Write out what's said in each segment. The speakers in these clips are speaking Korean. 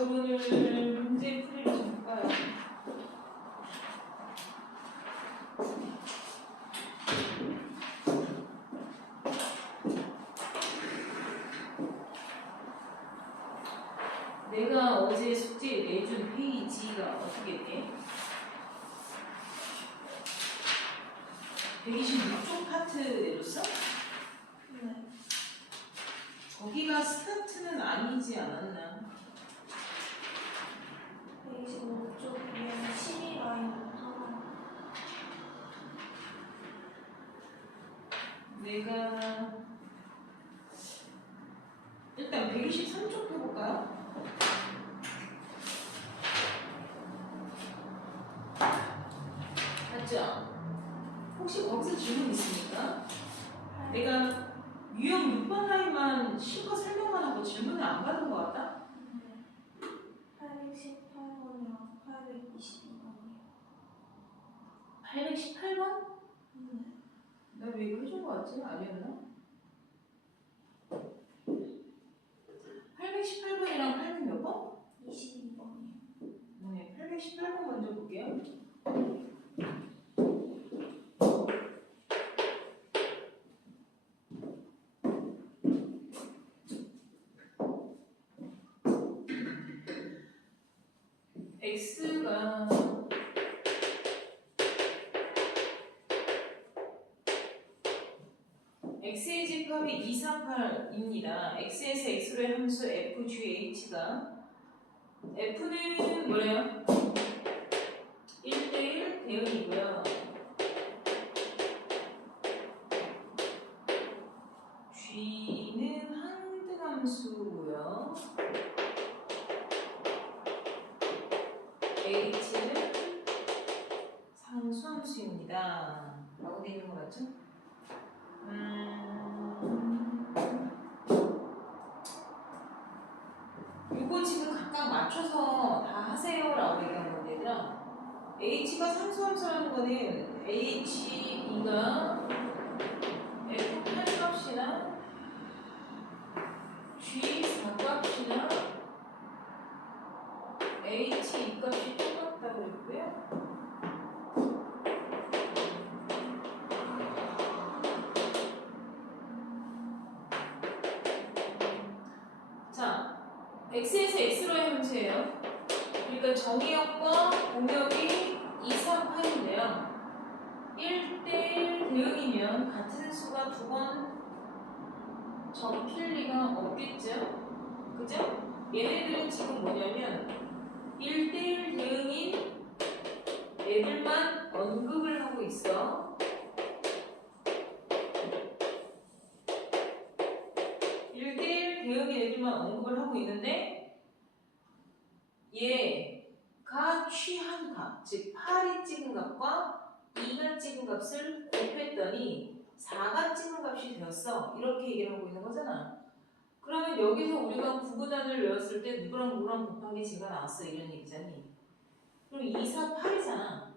오늘 문제 풀이를 좀 볼까요? 내가 어제 숙제 내준 페이지가 어떻게 돼? 126쪽 파트 내줬어? 네. 거기가 스타트는 아니지 않았나? 125쪽 위에 12라인 하나. 내가 일단 123쪽 해볼까요? 맞죠? 혹시 거기서 질문 있습니까? 내가 유형 6번 라인만 실컷 설명만 하고 질문을 안 받은 것 같다? 818번이랑 822번이요. 818번? 네. 나 왜 이거 해준 것 같지? 아니었나? 818번이랑 800 몇 번? 22번이요. 네, 818번 먼저 볼게요. x가 x의 집합이 238입니다. x에서 x로의 함수 f, g, h가 f는 뭐래요? 1대1 대응이고요. g는 항등함수고요. h는 상수함수입니다. 라고 되어 있는 거 맞죠? 이거 지금 각각 맞춰서 다 하세요라고 얘기하는 건데, 얘들아. h가 상수함수라는 거는 hb가 f8 값이나 g4 값이나 h2 값이 똑같다고 했고요. 자, x에서 x로의 함수예요. 그러니까 정의역과 공역이 2, 3, 8인데요. 1대1 대응이면 같은 수가 두 번 적힐 리가 없겠죠? 그죠? 얘네들은 지금 뭐냐면 1대1 대응인 애들만 언급을 하고 있어. 1대1 대응인 애들만 언급을 하고 있는데 얘가 취한 값, 즉 8이 찍은 값과 2가 찍은 값을 곱했더니 4가 찍은 값이 되었어. 이렇게 얘기를 하고 있는 거잖아. 그러면 여기서 우리가 구구단을 외웠을 때 누구랑 누구랑 곱한 게 제가 나왔어. 이런 얘기잖니. 그럼 2, 4, 8이잖아.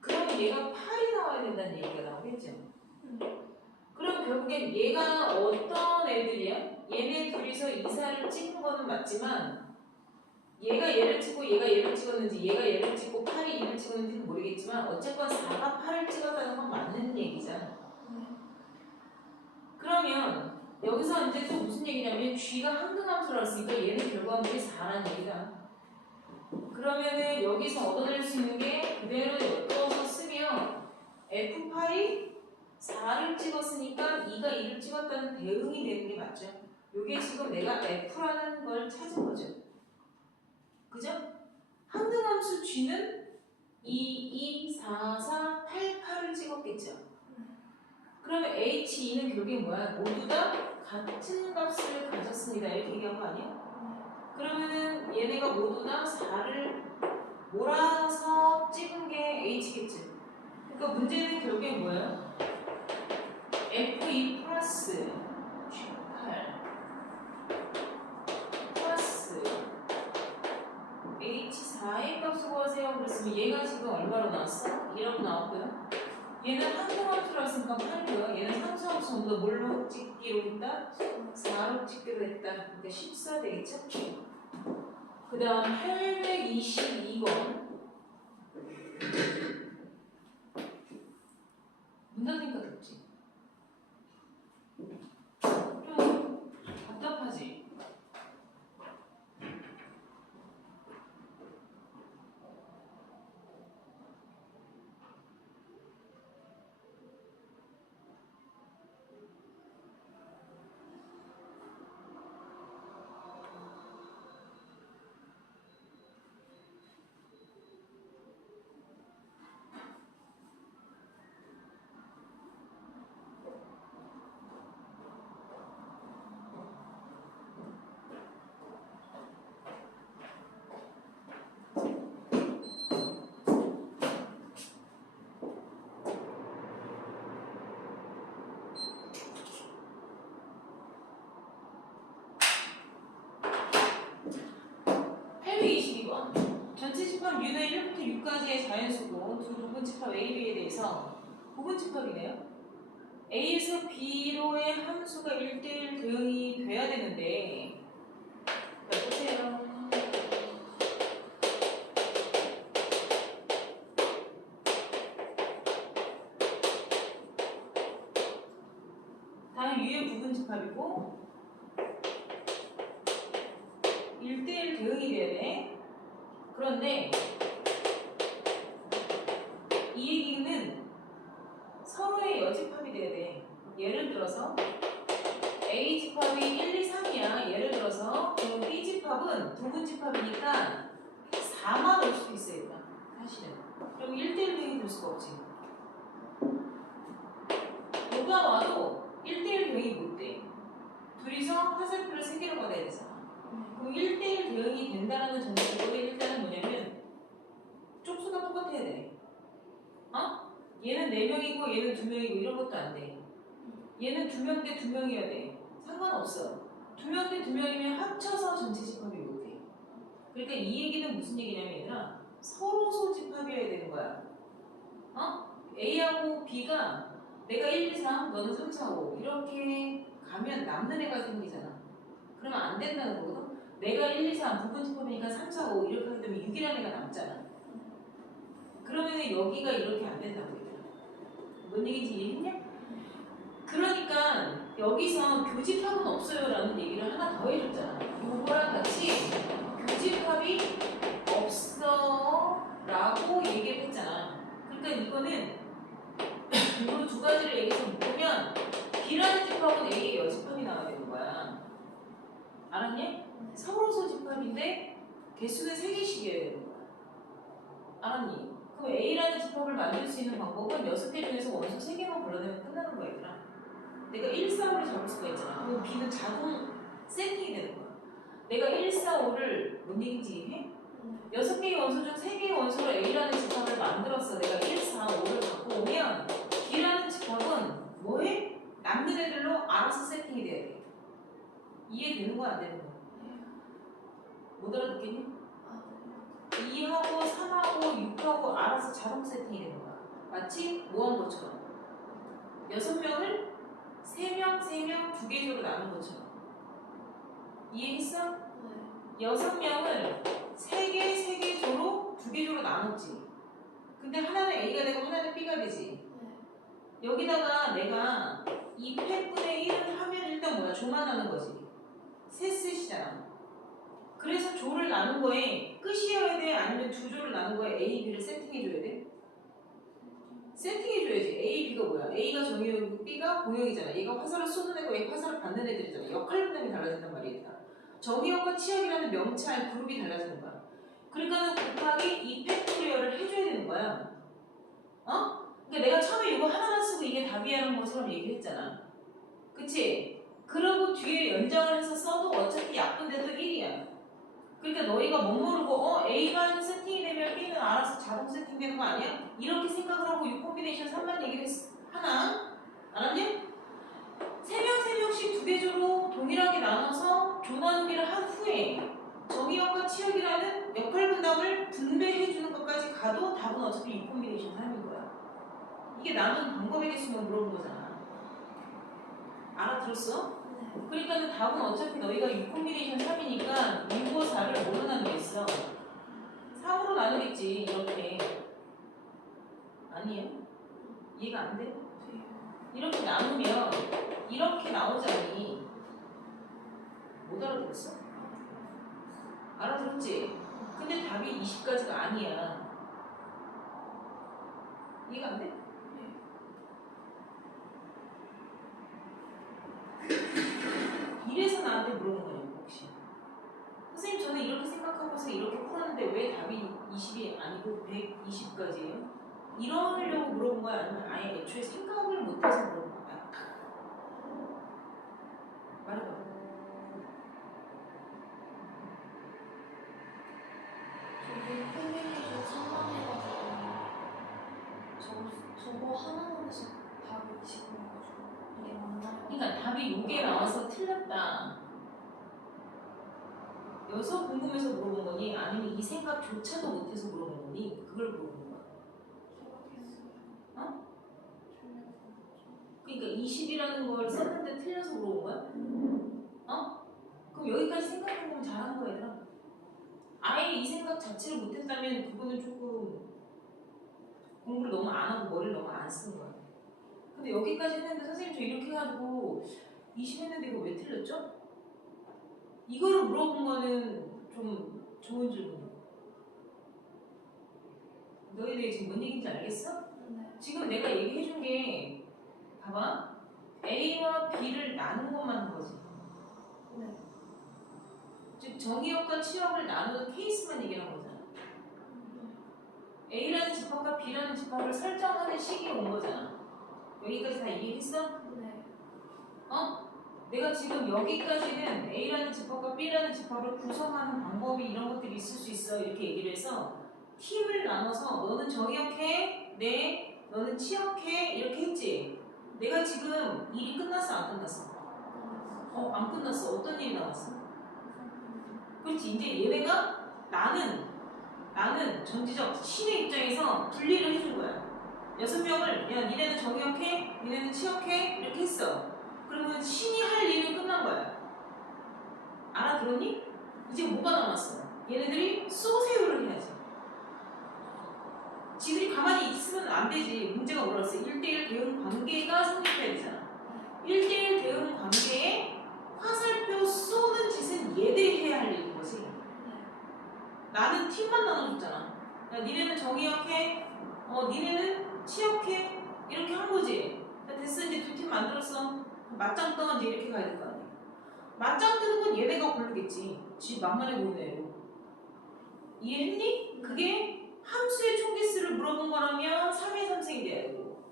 그러면 얘가 8이 나와야 된다는 얘기가 나오겠죠. 그럼 결국엔 얘가 어떤 애들이야? 얘네 둘이서 2, 4를 찍은 거는 맞지만 얘가 얘를 찍고 얘가 얘를 찍었는지 얘가 얘를 찍고 8이 2를 찍었는지는 모르겠지만 어쨌건 4가 8을 찍었다는 건 맞는 얘기잖아. 그러면 여기서 이제 또 무슨 얘기냐면 G가 항등함수라고 했으니까 얘는 결과물이 4라는 얘기다. 그러면은 여기서 얻어낼 수 있는 게 그대로 엮어서 쓰면 F8이 4를 찍었으니까 2가 2를 찍었다는 대응이 되는 게 맞죠. 이게 지금 내가 F라는 걸 찾은 거죠. 그죠? 항등함수 G는 2, 2, 4, 4, 8, 8을 찍었겠죠. 그러면 H2는 결국에 뭐야? 모두 다 같은 값을 가졌습니다. 이렇게 얘기한 거 아니야? 그러면은 얘네가 모두 다 4를 몰아서 찍은 게 H겠지. 그러니까 문제는 결국에 뭐예요? F2 플러스 G8 플러스 H4의 값을 구하세요. 그랬으면 얘가 지금 얼마로 나왔어? 1하고 나왔고요. 얘는 항등함수로 했으니까 8이고요. 얘는 상수함수 전부 다 뭘로 찍기로 했다? 4로 찍기로 했다. 그러니까 14 되겠죠? 그 다음 822번. 문 닫으니까 덥지? 좀 답답하지? 전체 집합 U는 1부터 6까지의 자연수고 두 부분 집합 A, B에 대해서 부분 집합이네요. A에서 B로의 함수가 1대1 대응이 돼야 되는데 자, 보세요. 다음 U의 부분 집합이고 1대1 대응이 돼야 돼. 그런데 이 얘기는 서로의 여집합이 돼야 돼. 예를 들어서 A 집합이 1, 2, 3이야. 예를 들어서 그럼 B 집합은 부분 집합이니까 4만 올 수도 있어요. 일단 사실은. 그럼 1대1 대응이 될 수가 없지. 누가 와도 1대1 대응이 못 돼. 둘이서 화살표를 3개로 받아야 되잖아. 그럼 1대1 대응이 된다는 전제적으로 일단은 뭐냐면 쪽수가 똑같아야 돼. 어? 얘는 4명이고 얘는 2명이고 이런 것도 안 돼. 얘는 2명 대 2명이어야 돼. 상관없어. 2명 대 2명이면 합쳐서 전체 집합이 못 돼. 그러니까 이 얘기는 무슨 얘기냐면 얘들아 서로 소집합이어야 되는 거야. 어? A하고 B가 내가 1, 2, 3, 너는 3, 4, 5 이렇게 가면 남는 애가 생기잖아. 그러면 안 된다는 거거든. 내가 1, 2, 3 부분 집합이니까 3, 4, 5 이렇게 하기 때문에 6이라는 애가 남잖아. 그러면 여기가 이렇게 안 된다고 얘들아. 뭔 얘기인지 이해했냐? 그러니까 여기서 교집합은 없어요 라는 얘기를 하나 더 해줬잖아. 요거랑 같이 교집합이 없어 라고 얘기를 했잖아. 그러니까 이거는 이거 두 가지를 여기서 묶으면 B라는 집합은 A의 여집합이 나와야 되는 거야. 알았니? 서로 소집합인데 개수는 3개씩이어야 되는 거야. 알았니? 그럼 A라는 집합을 만들 수 있는 방법은 6개 중에서 원소 3개만 불러내면 끝나는 거야 얘들아. 내가 1, 4, 5를 잡을 수가 있잖아. 그럼 B는 자동 세팅이 되는 거야. 내가 1, 4, 5를 뭔 얘기인지 이해해? 6개의 원소 중 3개의 원소로 A라는 집합을 만들었어. 내가 1, 4, 5를 갖고 오면 B라는 집합은 뭐해? 남는 애들로 알아서 세팅이 돼야 돼. 이해되는 거야 안 되는 거야? 못 알아듣겠니? 2하고 3하고 6하고 알아서 자동 세팅이 되는 거야. 마치 모한 것처럼 6명을 3명, 3명, 2개조로 나눈 것처럼. 이해했어? 6명을 3개, 3개조로 2개조로 나눴지. 근데 하나는 A가 되고 하나는 B가 되지. 여기다가 내가 이 팩분의 1을 하면 일단 뭐야? 조만 하는 거지. 세 셋이잖아. 그래서 조를 나눈 거에 끝이어야 돼? 아니면 두 조를 나눈 거에 A, B를 세팅해줘야 돼? 세팅해줘야지. A, B가 뭐야? A가 정의역이고 B가 공역이잖아. 얘가 화살을 쏘는 애고 얘가 화살을 받는 애들이잖아. 역할 분담이 달라진단 말이야. 정의역과 치역이라는 명찰 그룹이 달라지는 거야. 그러니까는 곱하기 이 팩토리얼을 해줘야 되는 거야. 어? 그러니까 내가 처음에 이거 하나만 쓰고 이게 답이라는 것처럼 얘기했잖아. 그치? 그러고 뒤에 연장을 해서 써도 어차피 약분돼도 1이야. 그러니까 너희가 못 모르고 A가 세팅이 되면 B는 알아서 자동 세팅되는 거 아니야? 이렇게 생각을 하고 6 콤비네이션 3만 얘기를 하나? 알았냐? 3명 3명씩 2개조로 동일하게 나눠서 조 나누기를 한 후에 정의역과 치역이라는 역할 분담을 분배해주는 것까지 가도 답은 어차피 6 콤비네이션 3인 거야. 이게 남은 방법의 개수만 물어본 거잖아. 알아들었어? 그러니까는 답은 어차피 너희가 6 콤비네이션 3이니까 6, 5, 4를 뭐로 나누겠어? 3으로 나누겠지. 이렇게. 아니에요? 이해가 안 돼? 이렇게 나누면 이렇게 나오자니 못 알아들었어? 알아들었지? 근데 답이 20까지가 아니야. 이해가 안 돼? 이래서 나한테 물어본 거냐고 혹시. 선생님 저는 이렇게 생각하고서 이렇게 풀었는데 왜 답이 20이 아니고 120까지예요? 이러려고 물어본 거야? 아니면 아예 애초에 생각을 못해서 물어본 거야? 말해봐. 저기 콤비네이션 3만 해가지고 저거 하나만에서 답이 20이어가지고 이게 맞나요? 그러니까 답이 요게 나와서 틀렸다. 여기서 궁금해서 물어본 거니 아니면 이 생각조차도 못해서 물어본 거니 그걸 물어본 거야. 생각했어요. 어? 틀렸어. 그러니까 20이라는 걸 썼는데 틀려서 물어본 거야? 어? 그럼 여기까지 생각해보면 잘한 거야 얘들아. 아예 이 생각 자체를 못했다면 그거는 조금 공부를 너무 안 하고 머리를 너무 안 쓴 거야. 근데 여기까지 했는데 선생님 저 이렇게 해가지고 20 했는데 이거 왜 틀렸죠? 이거를 물어본 거는 좀 좋은 질문이야. 너희들 지금 뭔 얘기인지 알겠어? 네. 지금 내가 얘기해준 게 봐봐. A와 B를 나눈 것만 한 거지. 네. 즉 정의역과 치역을 나누는 케이스만 얘기한 거잖아. A라는 집합과 B라는 집합을 설정하는 시기에 온 거잖아. 여기까지 다 얘기했어? 네. 어? 내가 지금 여기까지는 A라는 집합과 B라는 집합을 구성하는 방법이 이런 것들이 있을 수 있어 이렇게 얘기를 해서 팀을 나눠서 너는 정의역해, 네, 너는 치역해 이렇게 했지. 내가 지금 일이 끝났어 안 끝났어? 안 끝났어. 어떤 일이 나왔어? 그렇지. 이제 얘네가 나는 전지적 신의 입장에서 분리를 해준 거야. 6명을 야 니네는 정의역해, 니네는 치역해 이렇게 했어. 그러면 신이 할 일은 끝난 거야. 알아들었니? 이제 뭐가 남았어? 얘네들이 소세요를 해야지. 지들이 가만히 있으면 안 되지. 문제가 뭐라서 1대1 대응 관계가 성립해야 되잖아. 1대1 대응 관계에 화살표 쏘는 짓은 얘들이 해야 할 일인 거지. 나는 팀만 나눠줬잖아. 야, 니네는 정의역해, 니네는 치역해 이렇게 한 거지. 자, 됐어. 이제 2팀 만들었어. 맞짱 떠 이제 이렇게 가야 될 거 아니야. 맞짱 뜨는 건 얘네가 고르겠지. 지 만만해 보이네 애로. 이해했니? 그게 함수의 총개수를 물어본 거라면 3의 3승이 돼야 되고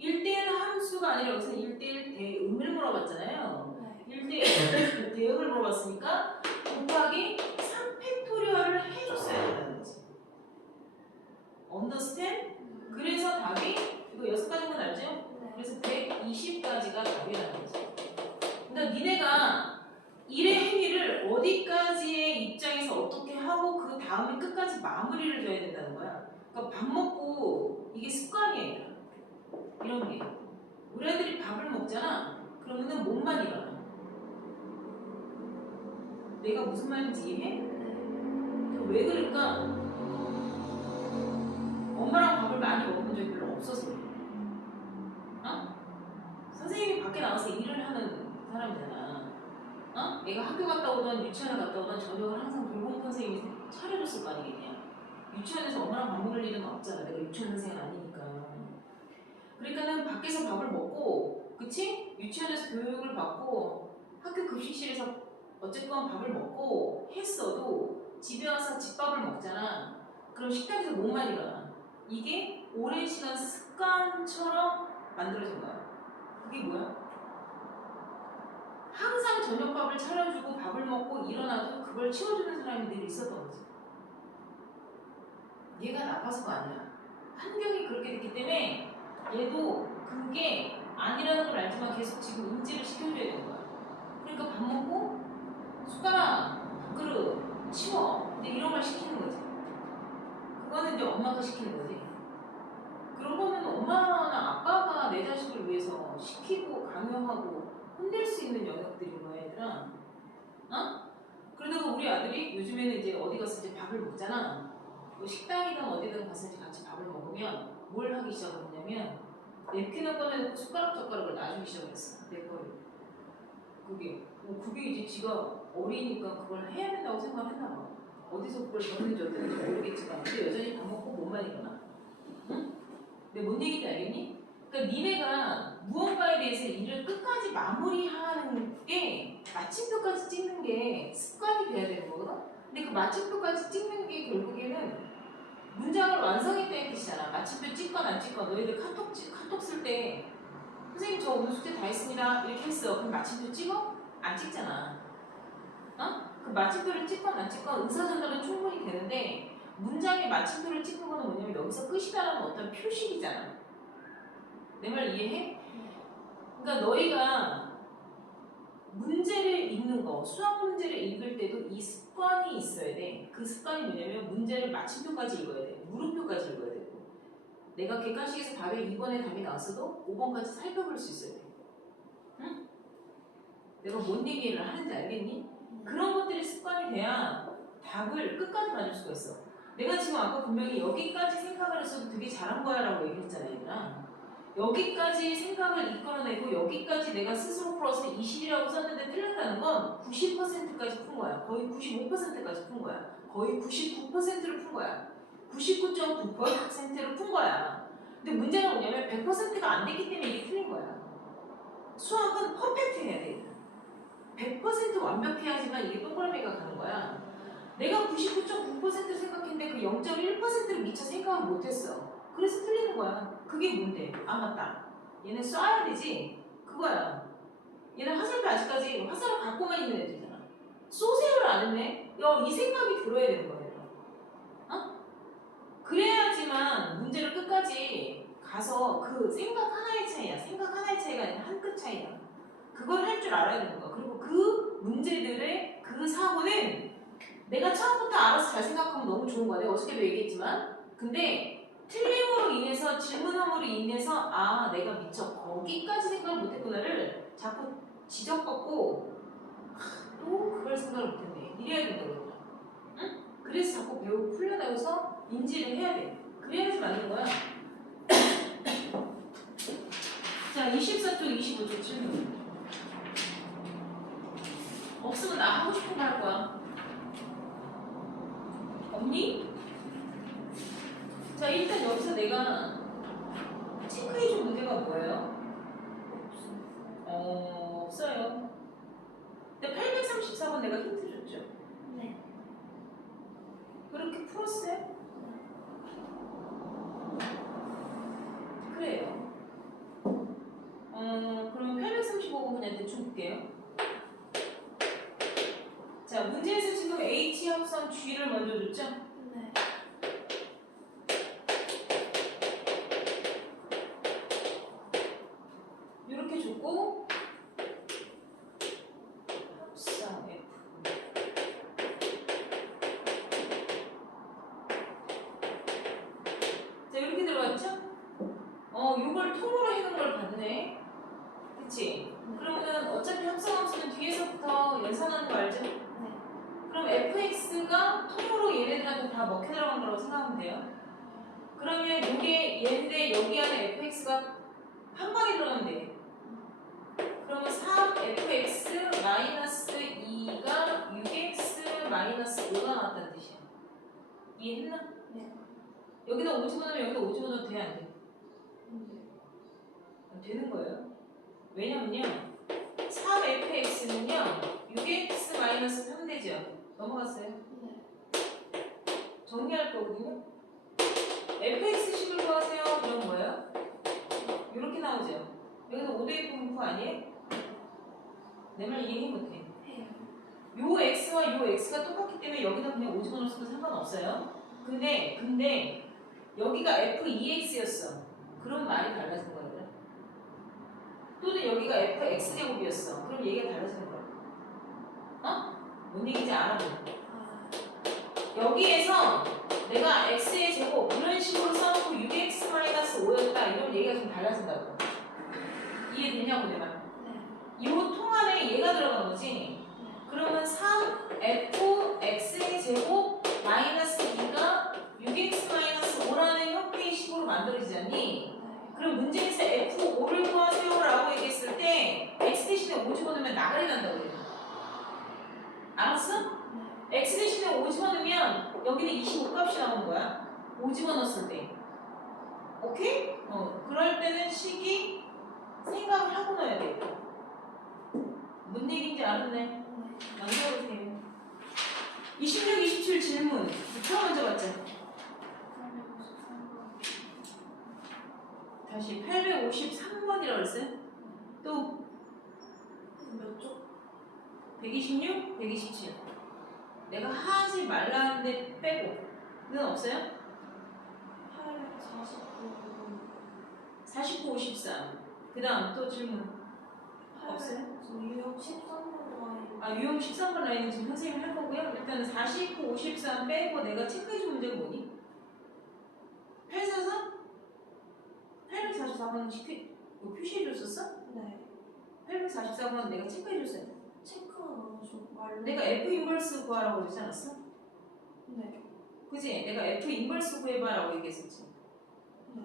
1대1 함수가 아니라 여기서 1대1 대응을 물어봤잖아요. 1대1 대응을 물어봤으니까 곱하기 3팩토리얼을 해줬어야 된다는 거지. Understand? 그래서 답이 이거 6가지인 건 알죠? 그래서 120까지가 답이라는 거지. 그러니까 니네가 일의 행위를 어디까지의 입장에서 어떻게 하고 그 다음에 끝까지 마무리를 줘야 된다는 거야. 그러니까 밥 먹고 이게 습관이에요. 이런 게. 우리 애들이 밥을 먹잖아. 그러면은 몸만 일어나. 내가 무슨 말인지 이해해? 왜 그럴까? 엄마랑 밥을 많이 먹은 적이 별로 없어서 그래. 선생님이 밖에 나가서 일을 하는 사람이잖아. 애가 학교 갔다 오던 유치원에 갔다 오던 저녁을 항상 돌봄 선생님이 차려줬을 거 아니겠냐. 유치원에서 엄마랑 밥 먹을 일은 없잖아. 내가 유치원 선생은 아니니까. 그러니까는 밖에서 밥을 먹고, 그치? 유치원에서 교육을 받고 학교 급식실에서 어쨌건 밥을 먹고 했어도 집에 와서 집밥을 먹잖아. 그럼 식탁에서 몸만 일어나. 이게 오랜 시간 습관처럼 만들어진 거야. 그게 뭐야? 항상 저녁밥을 차려주고 밥을 먹고 일어나도 그걸 치워주는 사람이 늘 있었던 거지. 얘가 나빠서가 아니야. 환경이 그렇게 됐기 때문에 얘도 그게 아니라는 걸 알지만 계속 지금 인지를 시켜줘야 되는 거야. 그러니까 밥 먹고 숟가락, 밥그릇 치워 이제 이런 걸 시키는 거지. 그거는 이제 엄마가 시키는 거지. 그런 거는 엄마나 아빠가 내 자식을 위해서 시키고 강요하고 흔들 수 있는 영역들인 거야, 얘들아. 어? 그러다가 우리 아들이 요즘에는 이제 어디 가서 이제 밥을 먹잖아. 뭐 식당이든 어디든 가서 이제 같이 밥을 먹으면 뭘 하기 시작했냐면 냅킨을 꺼내놓고 숟가락 젓가락을 놔주기 시작했어. 내 거를. 그게 이제 지가 어리니까 그걸 해야 된다고 생각했나 봐. 어디서 그걸 줬는지 어땠는지 모르겠지만 근데 여전히 밥 먹고 몸만 일어나. 응? 근데 뭔 얘기인지 알겠니? 그러니까 니네가 무언가에 대해서 일을 끝까지 마무리하는 게 마침표까지 찍는 게 습관이 돼야 되는 거거든? 근데 그 마침표까지 찍는 게 결국에는 문장을 완성했다는 뜻이잖아. 마침표 찍건 안 찍건 너희들 카톡 쓸 때 선생님 저 오늘 숙제 다 했습니다 이렇게 했어. 그럼 마침표 찍어? 안 찍잖아. 어? 그 마침표를 찍건 안 찍건 의사전달은 충분히 되는데 문장의 마침표를 찍는 거는 뭐냐면 여기서 끝이다라는 어떤 표식이잖아. 내 말 이해해? 그러니까 너희가 문제를 읽는 거, 수학 문제를 읽을 때도 이 습관이 있어야 돼. 그 습관이 뭐냐면 문제를 마침표까지 읽어야 돼. 물음표까지 읽어야 되고. 내가 객관식에서 답에 2번에 답이 나왔어도 5번까지 살펴볼 수 있어야 돼. 응? 내가 뭔 얘기를 하는지 알겠니? 그런 것들이 습관이 돼야 답을 끝까지 맞을 수가 있어. 내가 지금 아까 분명히 여기까지 생각을 했어도 되게 잘한 거야 라고 얘기했잖아, 얘들아. 여기까지 생각을 이끌어내고 여기까지 내가 스스로 풀어서 20이라고 썼는데 틀렸다는 건 90%까지 푼 거야. 거의 95%까지 푼 거야. 거의 99%를 푼 거야. 99.9%를 푼 거야. 근데 문제가 뭐냐면 100%가 안 됐기 때문에 이게 틀린 거야. 수학은 퍼펙트 해야 돼. 100% 완벽해야지만 이게 동그라미가 가는 거야. 내가 99.9% 생각했는데 그 0.1%를 미처 생각을 못했어. 그래서 틀리는 거야. 그게 뭔데? 아 맞다. 얘는 쏴야 되지. 그거야. 얘는 화살표 아직까지 화살을 갖고만 있는 애들이잖아. 쏘세요를 안 했네. 야, 이 생각이 들어야 되는 거야. 어? 그래야지만 문제를 끝까지 가서 그 생각 하나의 차이야. 생각 하나의 차이가 아니라 한 끗 차이야. 그걸 할 줄 알아야 되는 거야. 그리고 그 문제들의 그 사고는 내가 처음부터 알아서 잘 생각하면 너무 좋은 거야. 내가 어저께도 얘기했지만. 근데 틀림으로 인해서 질문함으로 인해서 아 내가 미처 거기까지 생각을 못했구나를 자꾸 지적받고 또 그걸 생각을 못했네 이래야 된다고. 응? 그래서 자꾸 배우고 풀려나가서 인지를 해야 돼. 그래야지 맞는 거야. 자 24쪽 25쪽 질문 없으면 나 하고 싶은 거 할 거야. 없니? 자 일단 여기서 내가 체크해준 문제가 뭐예요? 없어요. 근데 834번 내가 힌트 줬죠? 네. 그렇게 풀었어요? 그래요. 그럼 835번 그냥 대충 볼게요. 자 문제에서 지금 H 합성 G를 먼저 줬죠? 네. 이렇게 줬고 합성 F 자 이렇게 들어갔죠? 이걸 통으로 해놓은 걸 봤네. 그치? 그러면은 어차피 합성함수는 뒤에서부터 연산하는 거 알죠? 네. 그럼 fx가 통으로 얘네들한테 다 먹혀 들어간 거라고 생각하면 돼요. 그러면 이게 얘인데 여기 안에 fx가 한 방에 들어가면 돼. 그러면 3fx 마이너스 2가 6x 마이너스 5가 나왔다는 뜻이야. 이해했나? 네. 여기다 5 집어넣으면 여기다 5 집어넣어도 돼? 안 돼? 되는 거예요. 왜냐면요 3fx는요 6x 마이너스 3 되죠. 넘어갔어요? 네. 정리할 거거든요. fx식을 구하세요. 그럼 뭐예요? 이렇게 나오죠. 여기서 5대1 분포 아니에요? 내 말 이해 못해. 해요. 요 x와 요 x가 똑같기 때문에 여기다 그냥 5 집어넣어도 상관없어요. 근데 여기가 f2x였어. 그럼 말이 달라진 거예요. 또는 여기가 fx제곱이었어. 그럼 얘기가 달라지는 거야. 뭔 얘기인지 알아보. 여기에서 내가 x의 제곱 이런 식으로 써놓고 6x 마이너스 5였다 이런 얘기가 좀 달라진다고. 이해되냐고 내 말. 네. 이 4가 들어간 거지? 그러면 3fx의 제곱 마이너스 2가 6x 마이너스 5라는 형태의 식으로 만들어지지 않니? 그럼 문제에서 f5를 구하세요라고 얘기했을 때 x 대신에 5 집어넣으면 나가리 난다고 그래. 알았어? x 대신에 5 집어넣으면 여기는 25 값이 나오는 거야. 5 집어넣었을 때. 오케이? 그럴 때는 식이 생각을 하고 넣어야 돼. 뭔 얘기인지 알았네. 남겨보세요. 26, 27 질문. 부터 먼저 봤죠? 다시 853번이라고 그랬어요? 또 몇 쪽? 126, 127. 내가 하지 말라는데 빼고. 는 없어요? 49, 53. 그 다음 또 질문. 없어요? 유형 13번 아, 유형 13번 라인은 지금 선생님이 할 거고요. 일단은 49, 53 빼고 내가 체크해준 문제가 뭐니? 844? 844번 뭐 표시해줬었어? 네. 844번 내가 체크해줬어요. 체크가 나와서 말로. 내가 F 인버스 구하라고 그러지 않았어? 네. 그지? 내가 F 인버스 구해봐라고 얘기했었지. 네.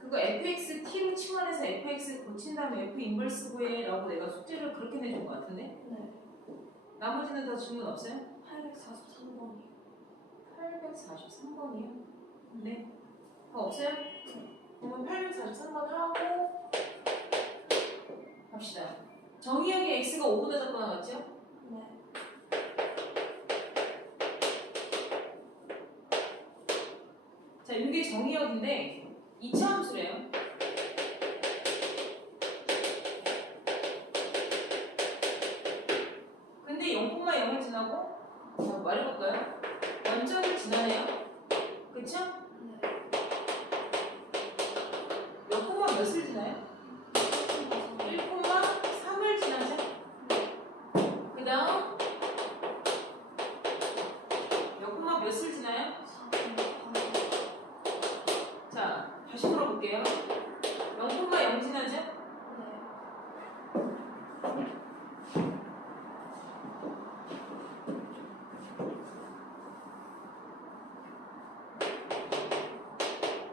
그거 fx t로 치환해서 fx 고친 다음에 f 인버스 구해라고 내가 숙제를 그렇게 내준 것 같은데? 네. 나머지는 더 질문 없어요? 843번이요. 843번이요? 네. 더 없어요? 그러면 843번 하고 갑시다. 정의역의 x가 5보다 작거나 맞죠? 네. 자, 이게 정의역인데 2차 함수래요. 근데 0,0을 지나고 자, 말해볼까요? 원점을 지나네요. 그쵸? 네. 몇 콤마 몇을 지나요? 1,3을 지나죠? 그 다음 몇 콤마 몇을 지나요? 자, 다시 물어볼게요. 0,0 지나죠?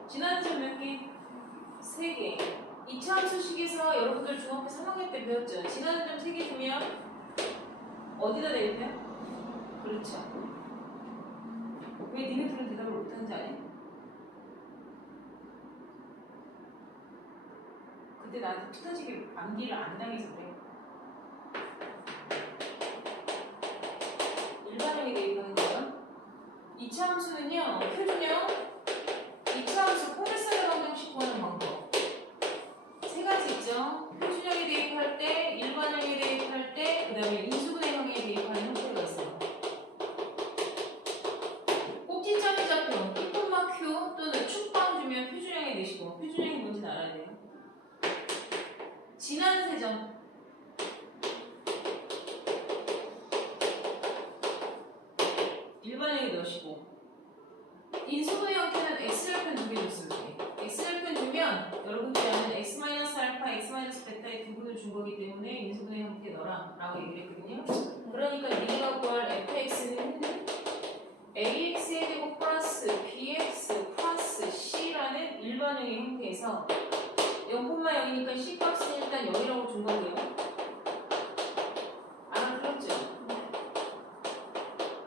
지난 점 몇 개? 3개. 2차 함수식에서 여러분들 중학교 3학년 때 배웠죠? 지난 점 3개 주면 어디다 대입해요? 그렇죠. 왜 니네들은 대답을 못하는지 아냐? 그때 나한테 투사지게 암기를 안 당해서 그래. 일반형에 대입하는 거야. 2차 함수는요, 표준형, 2차 함수 포메스의 방정식 구하는 방법. 세 가지 있죠. 표준형에 대입할 때, 일반형에 대입할 때, 그 다음에 인수분해 형에 대입하는 형태가 있어요. 꼭지점이 잡혀 P, Q 또는 축방 주면 표준형에 내시고, 표준형이 뭔지는 알아야 돼요. 지난 세점. 일반형에 넣으시고, 인수분해 형태는 x절편 2개 줬을 때 x절편 주면 여러분들이 아는 x-알파, x-베타의 두 분을 준 거기 때문에 인수분해 형태에 넣어라 라고 얘기를 했거든요. 그러니까 니네가 구할 fx는 ax의 제곱 플러스 bx 플러스 c라는 일반형의 형태에서 0,0이니까 c 값은 일단 0이라고 준 거고요. 알아들었죠?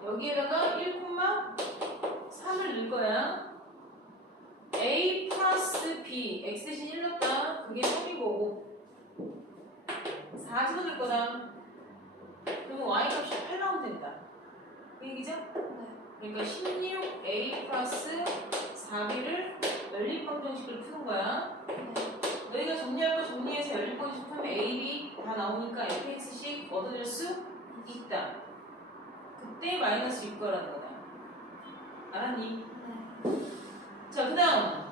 여기에다가 1,3을 넣을 거야. a 플러스 b, x 대신 1 넣었다. 그게 3이고 4 집어넣을 거다. 그러면 y 값이 8 나오면 된다. 그 얘기죠? 그러니까 16a 플러스 4b를 연립방정식을 푸는 거야. 너희가 정리할 거 정리해서 연립방정식 풀면 a, b 다 나오니까 fx씩 얻어낼 수 있다. 그때 마이너스 6 거라는 거다. 알았니? 자, 그 다음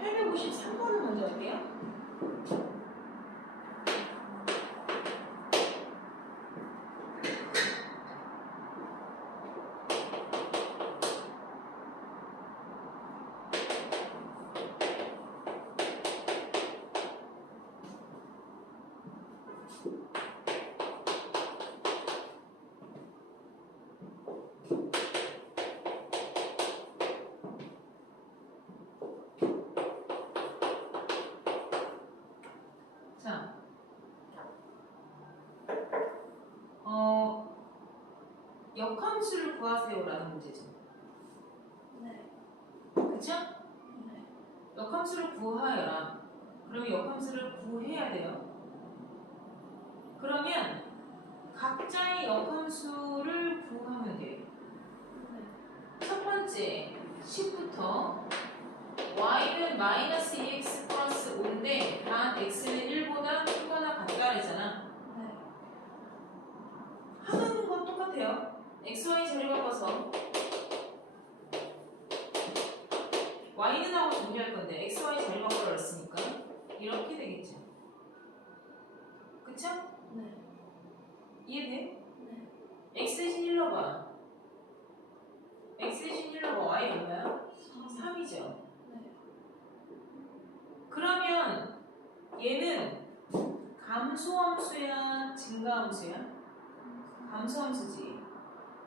853번을 먼저 할게요. 역함수를 구하세요라는 문제죠. 네. 그쵸? 네. 역함수를 구하여라. 그러면 역함수를 구해야 돼요. 그러면 각자의 역함수를 구하면 돼요. 네. 첫 번째 10부터 y는 마이너스 2x 플러스 5인데 단 x는 1보다 크거나 같다 그랬잖아. 네. 하는 건 똑같아요. xy 자리 바꿔서 y는 하고 정리할 건데 xy 자리 바꿔라 그랬으니까 이렇게 되겠죠. 그쵸? 네. 이해돼? 네. x 대신 1 넣어봐. x 대신 1 넣어봐. y 얼마야? 3이죠. 네. 그러면 얘는 감소함수야, 증가함수야? 감소함수지.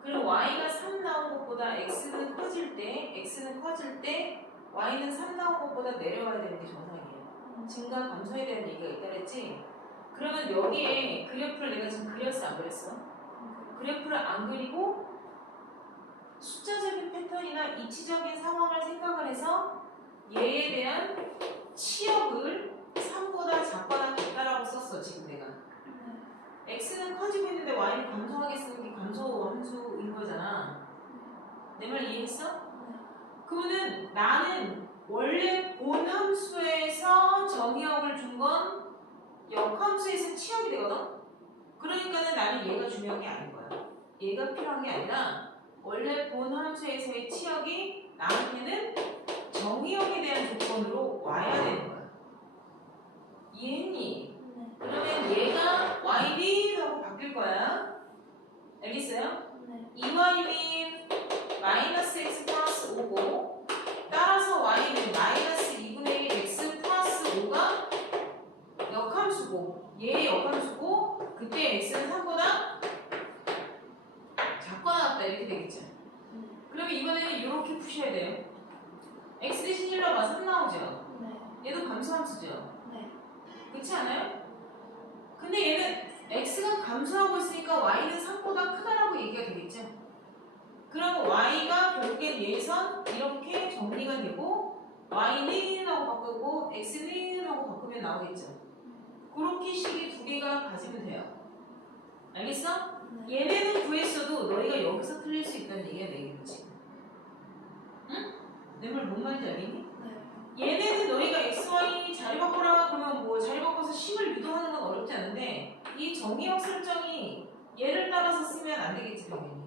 그럼 y가 3 나온 것보다 x는 커질 때 y는 3 나온 것보다 내려와야 되는 게 정상이에요. 증가 감소해야 되는 얘기가 있다 그랬지? 그러면 여기에 그래프를 내가 지금 그렸어 안 그렸어? 그래프를 안 그리고 숫자적인 패턴이나 이치적인 상황을 생각을 해서 얘에 대한 치역을 3보다 작거나 같다라고 썼어 지금 내가. x는 커지고 있는데 y는 감소하게 쓰는 게 감소 함수인 거잖아. 내 말 이해했어? 그러면은 나는 원래 본 함수에서 정의역을 준 건 역함수에서 치역이 되거든? 그러니까는 나는 얘가 중요한 게 아닌 거야. 얘가 필요한 게 아니라 원래 본 함수에서의 치역이 나한테는 정의역에 대한 조건으로 와야 되는 거야. 이해했니? 네. 그러면 얘가 y는 하고 바뀔 거야. 알겠어요? 네. 2y는 마이너스 x 플러스 5고 따라서 y는 마이너스 2분의 1 x 플러스 5가 역함수고 얘의 역함수고 그때 x는 3보다 작거나 같다 이렇게 되겠죠. 그러면 이번에는 이렇게 푸셔야 돼요. x 대신 1 넣어봐 3 나오죠. 네. 얘도 감소함수죠. 네. 그렇지 않아요? 근데 얘는 x가 감소하고 있으니까 y는 3보다 크다라고 얘기가 되겠죠. 그럼 y가 결국엔 얘에서 이렇게 정리가 되고 y는 하고 바꾸고 x는 하고 바꾸면 나오겠죠. 그렇게 식이 두 개가 가지면 돼요. 알겠어? 네. 얘네는 구했어도 너희가 여기서 틀릴 수 있다는 얘기야 내 얘기는 지금. 응? 내 말 뭔 말인지 알겠니? 네. 얘네는 너희가 xy 자리 바꾸라 그러면 뭐 자리 바꿔서 식을 유도하는 건 어렵지 않은데 이 정의역 설정이 얘를 따라서 쓰면 안 되겠지 당연히.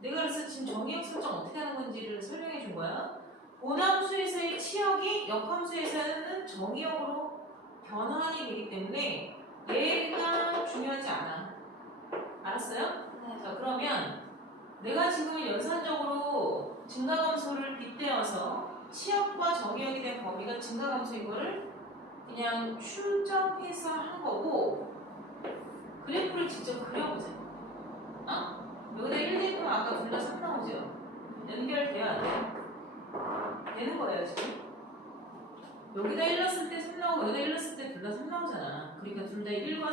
내가 그래서 지금 정의역 설정 어떻게 하는 건지를 설명해 준 거야. 본함수에서의 치역이 역함수에서는 정의역으로 변환이 되기 때문에 얘가 중요하지 않아. 알았어요? 네. 자 그러면 내가 지금 연산적으로 증가감소를 빗대어서 치역과 정의역에 대한 범위가 증가감소인 거를 그냥 추정해서 한 거고 그래프를 직접 그려보자. 어? 여기다 1 대입하면 아까 둘 다 3 나오죠? 연결돼야 안 돼? 되는 거예요 지금? 여기다 1 넣었을 때 3 나오고 여기다 1 넣었을 때 둘 다 3 나오잖아. 그러니까 둘 다 1과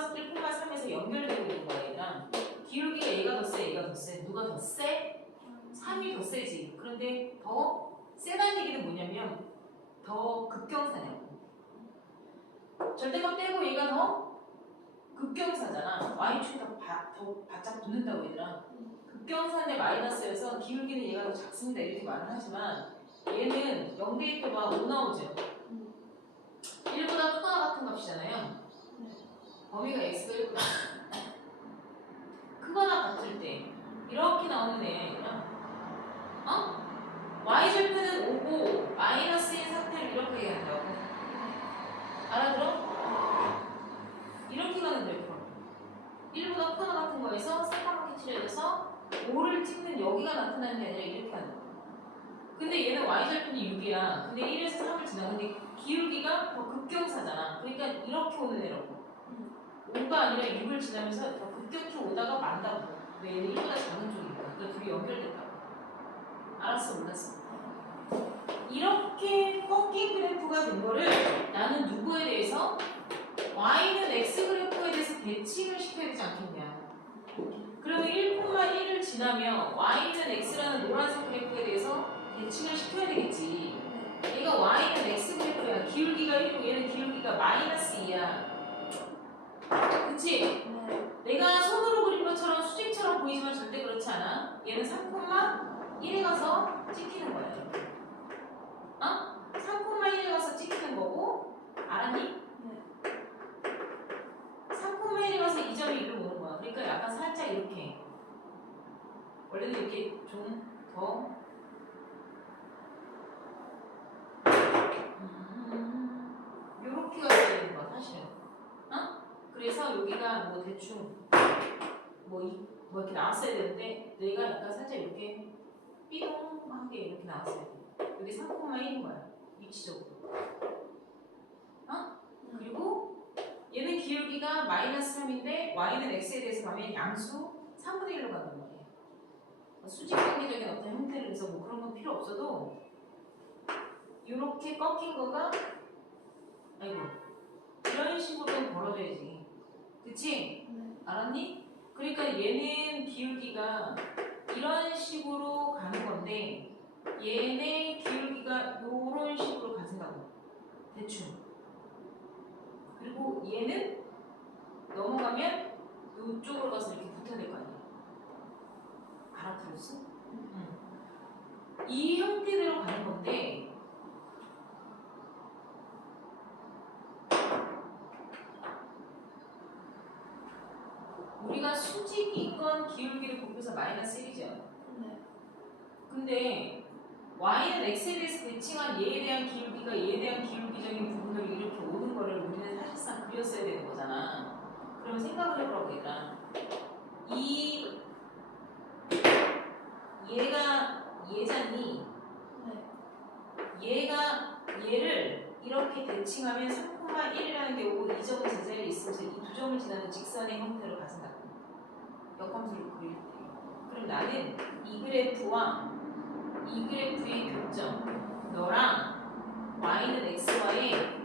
3에서 연결되고 있는 거야 얘랑. 기울기가 얘가 더 세, 얘가 더 세. 누가 더 세? 3이 더 세지. 그런데 더 세다는 얘기는 뭐냐면 더 급경사냐고. 절대값 떼고 얘가 더 급경사잖아. y축이 더 바짝 붙는다고 얘들아. 급경사인데 마이너스여서 기울기는 얘가 더 작습니다. 이렇게 말은 하지만 얘는 0 대입해봐 5 나오죠. 1보다 크거나 같은 값이잖아요. 범위가 x가 1보다 크거나 같을 때 이렇게 나오는 애야 얘들아. 어? y절편은 5고 마이너스인 상태를 이렇게 얘기한다고. 알아들어? 이렇게 가는 그래프. 1보다 크거나 같은 거에서 새까맣게 칠해져서 5를 찍는 여기가 나타나는 게 아니라 이렇게 하는 거야. 근데 얘는 y절편이 6이야. 근데 1에서 3을 지나는데 기울기가 더 급경사잖아. 그러니까 이렇게 오는 애라고. 5가 아니라 6을 지나면서 더 급격히 오다가 만다고. 왜 얘는 1보다 작은 쪽이니까. 그러니까 둘이 연결됐다고. 알았어 몰랐어? 이렇게 꺾인 그래프가 된 거를 나는 누구에 대해서 y는 x 그래프에 대해서 대칭을 시켜야 되지 않겠냐. 그러면 1,1을 지나면 y는 x라는 노란색 그래프에 대해서 대칭을 시켜야 되겠지. 네. 얘가 y는 x 그래프야. 기울기가 1이고 얘는 기울기가 마이너스 2야. 그치? 네. 내가 손으로 그린 것처럼 수직처럼 보이지만 절대 그렇지 않아. 얘는 3,1에 가서 찍히는 거예요. 어? 3,1에 가서 찍히는 거고, 알았니? 네. 3,1에 가서 이 점이 일로 오는 거야. 그러니까 약간 살짝 이렇게. 원래는 이렇게 좀 더 요렇게 가야 되는 거야, 사실은. 어? 그래서 여기가 뭐 대충 뭐 이렇게 나왔어야 되는데 내가 약간 살짝 이렇게 삐동하게 이렇게 나왔어야 돼. 여기 3,1인 거야, 위치적으로. 어? 그리고 얘는 기울기가 마이너스 3인데 y는 x에 대해서 가면 양수 3분의 1로 간단 말이야. 수직 관계적인 어떤 형태를 해서 뭐 그런 건 필요 없어도 이렇게 꺾인 거가 아이고 이런 식으로 벌어져야지. 그치? 네. 알았니? 그러니까 얘는 기울기가 이런 식으로 가는 건데 얘네 기울기가 요런 식으로 가진다고. 대충. 그리고 얘는 넘어가면 요쪽으로 가서 이렇게 붙어야 될 거 아니야. 알아들었어? 응. 이 형태대로 가는 건데 우리가 수직이 있건 기울기를 곱해서 마이너스 1이죠. 네. 근데 y는 x에 대해서 대칭한 얘에 대한 기울기가 얘에 대한 기울기적인 부분으로 이렇게 오는 거를 우리는 사실상 그렸어야 되는 거잖아. 그러면 생각을 해보라고 얘들아. 이 얘가 얘잖니? 네. 얘가 얘를 이렇게 대칭하면 3,1이라는 게 오고 이 점은 제자리에 있으면서 이 두 점을 지나는 직선의 형태로 가진다고. 역함수를 그릴 때. 그럼 나는 이 그래프와 이 그래프의 교점, 너랑 y는 x와의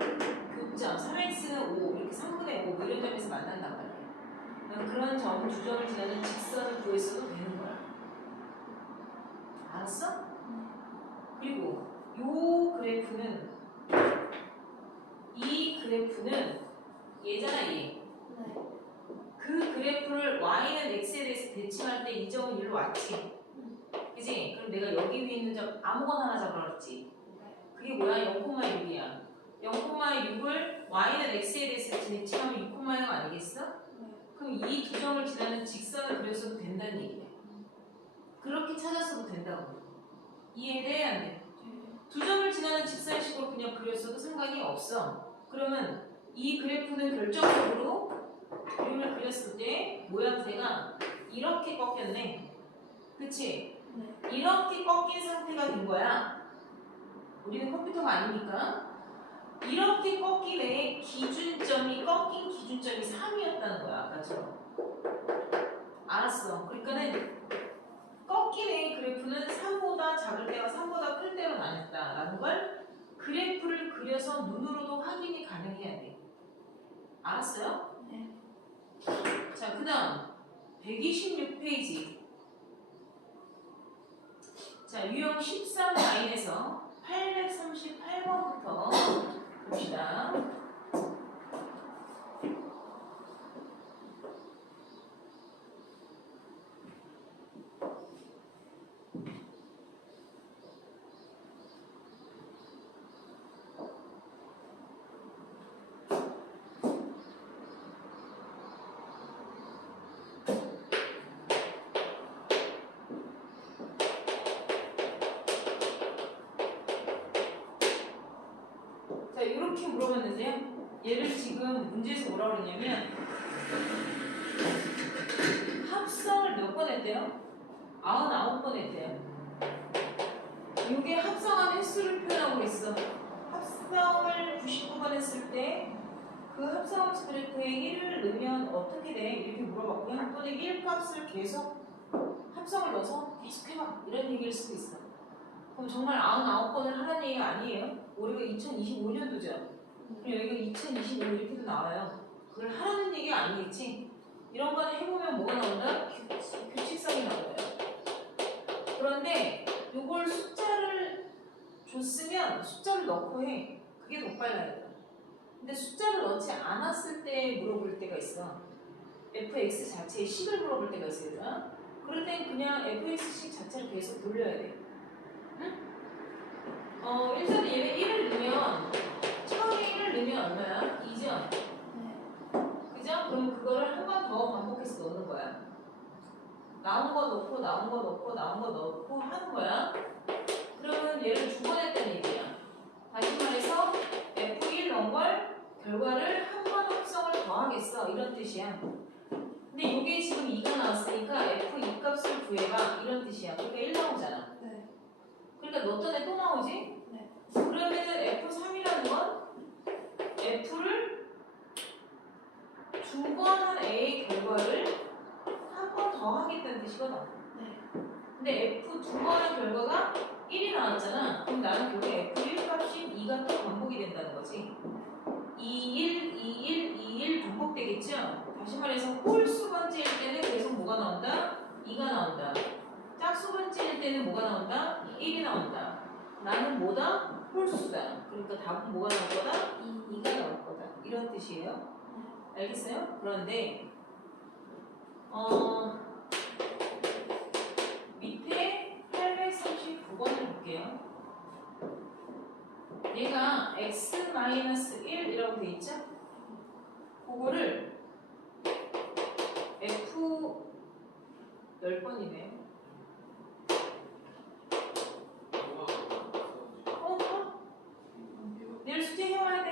교점, 3x는 5, 이렇게 3분의 5 이런 점에서 만난단 말이야. 그럼 그런 점, 두 점을 지나는 직선을 구했어도 되는 거야. 알았어? 그리고 요 그래프는 이 그래프는 얘잖아 얘. 네. 그 그래프를 y는 x에 대해서 대칭할 때 이 점은 일로 왔지. 그지? 그럼 내가 여기 위에 있는 점 아무거나 하나 잡으라 그랬지. 그게 뭐야? 0,6이야. 0,6을 y는 x에 대해서 대칭하면 6,0 아니겠어? 그럼 이 두 점을 지나는 직선을 그렸어도 된다는 얘기야. 그렇게 찾았어도 된다고. 이해돼? 안 돼? 두 점을 지나는 직선식으로 그냥 그렸어도 상관이 없어. 그러면 이 그래프는 결정적으로 그림을 그렸을 때 모양새가 이렇게 꺾였네. 그치? 네. 이렇게 꺾인 상태가 된 거야. 우리는 컴퓨터가 아니니까. 이렇게 꺾인 애의 기준점이 꺾인 기준점이 3이었다는 거야, 아까처럼. 알았어. 그러니까는 꺾인 애의 그래프는 3보다 작을 때와 3보다 클 때로 나뉘었다라는 걸 그래프를 그려서 눈으로도 확인이 가능해야 돼. 알았어요? 네. 자, 그 다음 126페이지. 자, 유형 13라인에서 838번부터 봅시다. 자, 이렇게 물어봤는데요. 얘를 지금 문제에서 뭐라고 그러냐면 합성을 몇 번 했대요? 99번 했대요. 이게 합성한 횟수를 표현하고 있어. 합성을 99번 했을 때 그 합성 그래프에 1을 넣으면 어떻게 돼? 이렇게 물어봤고요. 또는 1 값을 계속 합성을 넣어서 계속 해봐. 이런 얘기일 수도 있어. 그럼 정말 99번을 하라는 얘기가 아니에요. 올해가 2025년도죠. 그리고 여기가 2025 이렇게도 나와요. 그걸 하라는 얘기가 아니겠지? 이런 거는 해보면 뭐가 나온다? 규칙성이 나와요. 그런데 요걸 숫자를 줬으면 숫자를 넣고 해. 그게 더 빨라요. 근데 숫자를 넣지 않았을 때 물어볼 때가 있어. fx 자체의 식을 물어볼 때가 있어요. 그럴 땐 그냥 fx식 자체를 계속 돌려야 돼. 응? 일단 얘는 1을 넣으면 처음에 1을 넣으면 얼마야? 2죠? 그죠? 그럼 그거를 한 번 더 반복해서 넣는 거야. 나온 거 넣고 나온 거 넣고 나온 거 넣고 하는 거야. 그러면 얘를 두 번 했다는 얘기야. 다시 말해서 F1 넣은 걸 결과를 한 번 합성을 더하겠어. 이런 뜻이야. 근데 이게 지금 2가 나왔으니까 F2 값을 구해봐. 이런 뜻이야. 그러니까 1 나오잖아. 네. 그러니까 넣었던 애 또 나오지? 네. 그러면은 F3이라는 건 F를 두 번 한 A의 결과를 한 번 더 하겠다는 뜻이거든. 네. 근데 F 두 번 한 결과가 1이 나왔잖아. 그럼 나는 결국 F1 값이 2가 또 반복이 된다는 거지. 2, 1, 2, 1, 2, 1 반복되겠죠? 다시 말해서 홀수 번째일 때는 계속 뭐가 나온다? 2가 나온다. 짝수 번째일 때는 뭐가 나온다? 1이 나온다. 나는 뭐다? 홀수다. 그러니까 답은 뭐가 나올 거다? 2가 나올 거다. 이런 뜻이에요. 알겠어요? 그런데 밑에 839번을 볼게요. 얘가 x-1이라고 돼 있죠? 그거를 f 10번이네요. 내일 숙제 해와야 돼.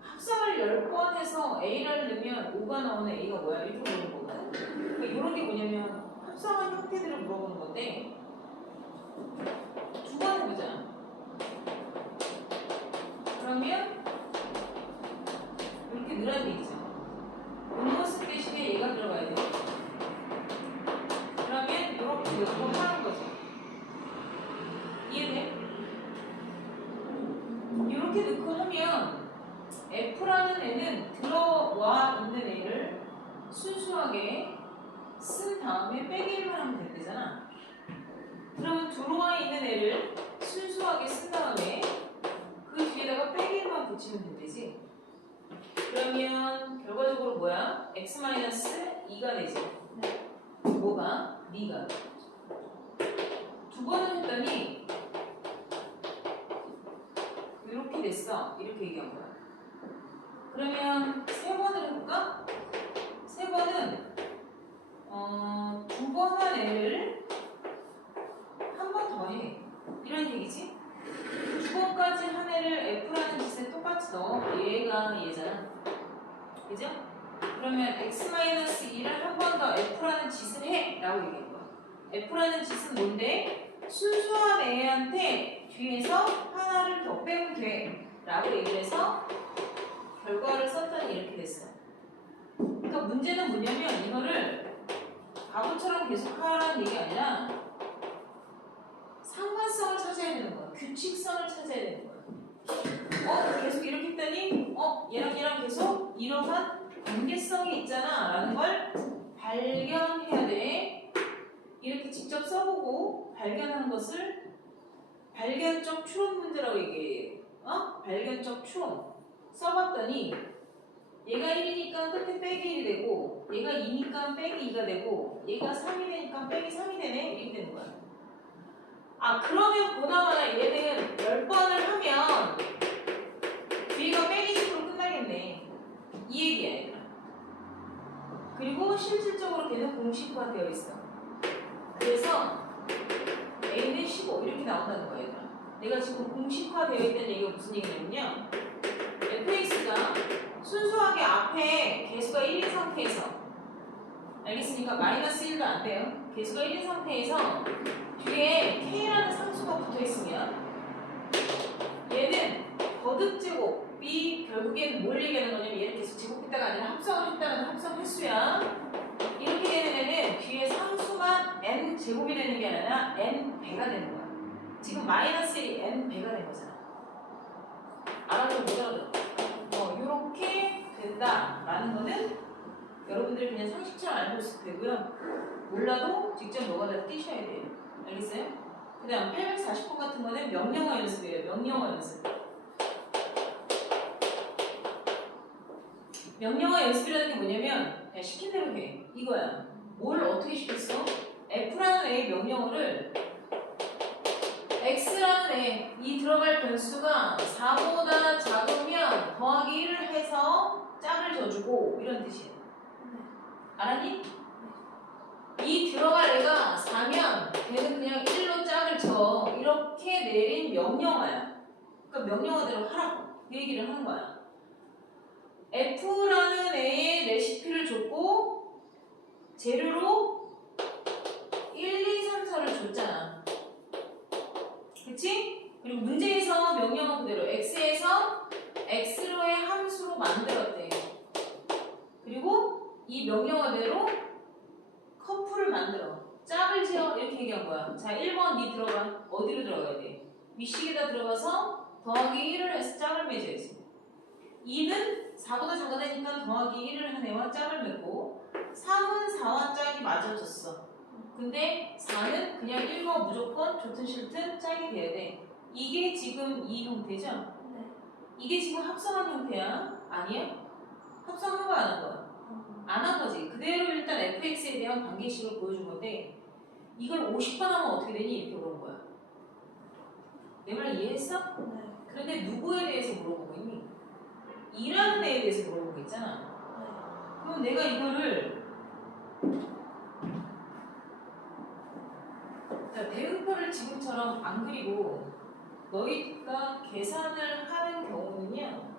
합성을 10번 해서 A를 넣으면 5가 나오는 A가 뭐야? 이렇게 보는 거거든. 그러니까 이런 게 뭐냐면 합성한 형태들을 물어보는 건데 두 번 해보자. 그러면 이렇게 늘어야 되겠죠. 음모스 대신에 얘가 들어가야 돼. 그러면 이렇게 넣고 하는 거죠. 이해돼? 이렇게 넣고 하면 F라는 애는 들어와 있는 애를 순수하게 쓴 다음에 빼기를 하면 된대잖아. 그러면 들어와 있는 애를 순수하게 쓴 다음에 그 뒤에다가 빼기만 붙이면 된대지. 그러면 결과적으로 뭐야? x-2가 되지. 뭐가? 네가. 두 번을 했더니 이렇게 됐어. 이렇게 얘기한 거야. 그러면 세 번을 해볼까? 세 번은 두 번 한 애를 한 번 더 해. 이런 얘기지? 두 번까지 한 애를 F라는 짓에 똑같이 넣어. 얘가 얘잖아. 그죠? 그러면 x-2를 한 번 더 F라는 짓을 해. 라고 얘기한 거야. F라는 짓은 뭔데? 순수한 애한테 뒤에서 하나를 더 빼면 돼. 라고 얘기를 해서 결과를 썼더니 이렇게 됐어. 그러니까 문제는 뭐냐면 이거를 바보처럼 계속 하라는 얘기가 아니라 상관성을 찾아야 되는 거야. 규칙성을 찾아야 되는 거야. 계속 이렇게 했더니 얘랑 계속 이러한 관계성이 있잖아 라는 걸 발견해야 돼. 이렇게 직접 써보고 발견하는 것을 발견적 추론 문제라고 얘기해. 발견적 추론 써봤더니 얘가 1이니까 끝에 빼기 1이 되고 얘가 2니까 빼기 2가 되고 얘가 3이 되니까 빼기 3이 되네. 이렇게 되는 거야. 그러면 보나마나 얘는 10번을 하면 뒤가 빼기식으로 끝나겠네. 이 얘기야 얘들아. 그리고 실질적으로 걔는 공식화되어 있어. 그래서 A는 15 이렇게 나온다는 거야 얘들아. 내가 지금 공식화되어 있다는 얘기가 무슨 얘기냐면요. fx가 순수하게 앞에 개수가 1인 상태에서 알겠습니까? 마이너스 1도 안 돼요. 개수가 1인 상태에서 뒤에 k라는 상수가 붙어있으면 얘는 거듭제곱이 결국엔 뭘 얘기하는 거냐면 얘는 계속 제곱했다가 아니라 합성을 했다는 합성 횟수야. 이렇게 되는 애는 뒤에 상수만 n 제곱이 되는 게 아니라 n 배가 되는 거야. 지금 마이너스 1이 n 배가 된 거잖아. 알아들어 못 알아들어. 요렇게 된다라는 거는 여러분들이 그냥 상식처럼 알고 있어도 되고요. 몰라도 직접 노가다를 띄셔야 돼요. 알겠어요? 그 다음 840번 같은 거는 명령어 연습이에요. 명령어 연습. 명령어 연습이라는 게 뭐냐면 그냥 시킨 대로 해. 이거야. 뭘 어떻게 시켰어? F라는 애의 명령어를 X라는 애, 이 들어갈 변수가 4보다 작으면 더하기 1을 해서 짝을 져주고 이런 뜻이에요. 알았니? 이 들어갈 애가 4면 걔는 그냥 1로 짝을 져. 이렇게 내린 명령어야. 그러니까 명령어대로 하라고. 그 얘기를 하는 거야. F라는 애의 레시피를 줬고 재료로 1, 2, 3, 4를 줬잖아. 그치? 그리고 문제에서 명령어 그대로 X에서 X로의 함수로 만들었대. 그리고 이 명령어대로 커플을 만들어. 짝을 지어. 이렇게 얘기한 거야. 자, 1번 니 들어가. 어디로 들어가야 돼? 위식에다 들어가서 더하기 1을 해서 짝을 맺어야지. 2는 4보다 작아되니까 더하기 1을 한 애와 짝을 맺고 3은 4와 짝이 맞아졌어. 근데 4는 그냥 1과 무조건 좋든 싫든 짝이 돼야 돼. 이게 지금 이 형태죠? 네. 이게 지금 합성한 형태야? 아니야? 합성한 거야, 안 한 거야? 안 한 거지. 그대로 일단 fx에 대한 관계식을 보여준 건데 이걸 50번 하면 어떻게 되니? 이렇게 물어본 거야. 내 말 이해했어? 네. 그런데 누구에 대해서 물어보고 있니? 이라는 애에 대해서 물어보고 있잖아. 그럼 내가 이거를 자, 대응표를 지금처럼 안 그리고 너희가 계산을 하는 경우는요.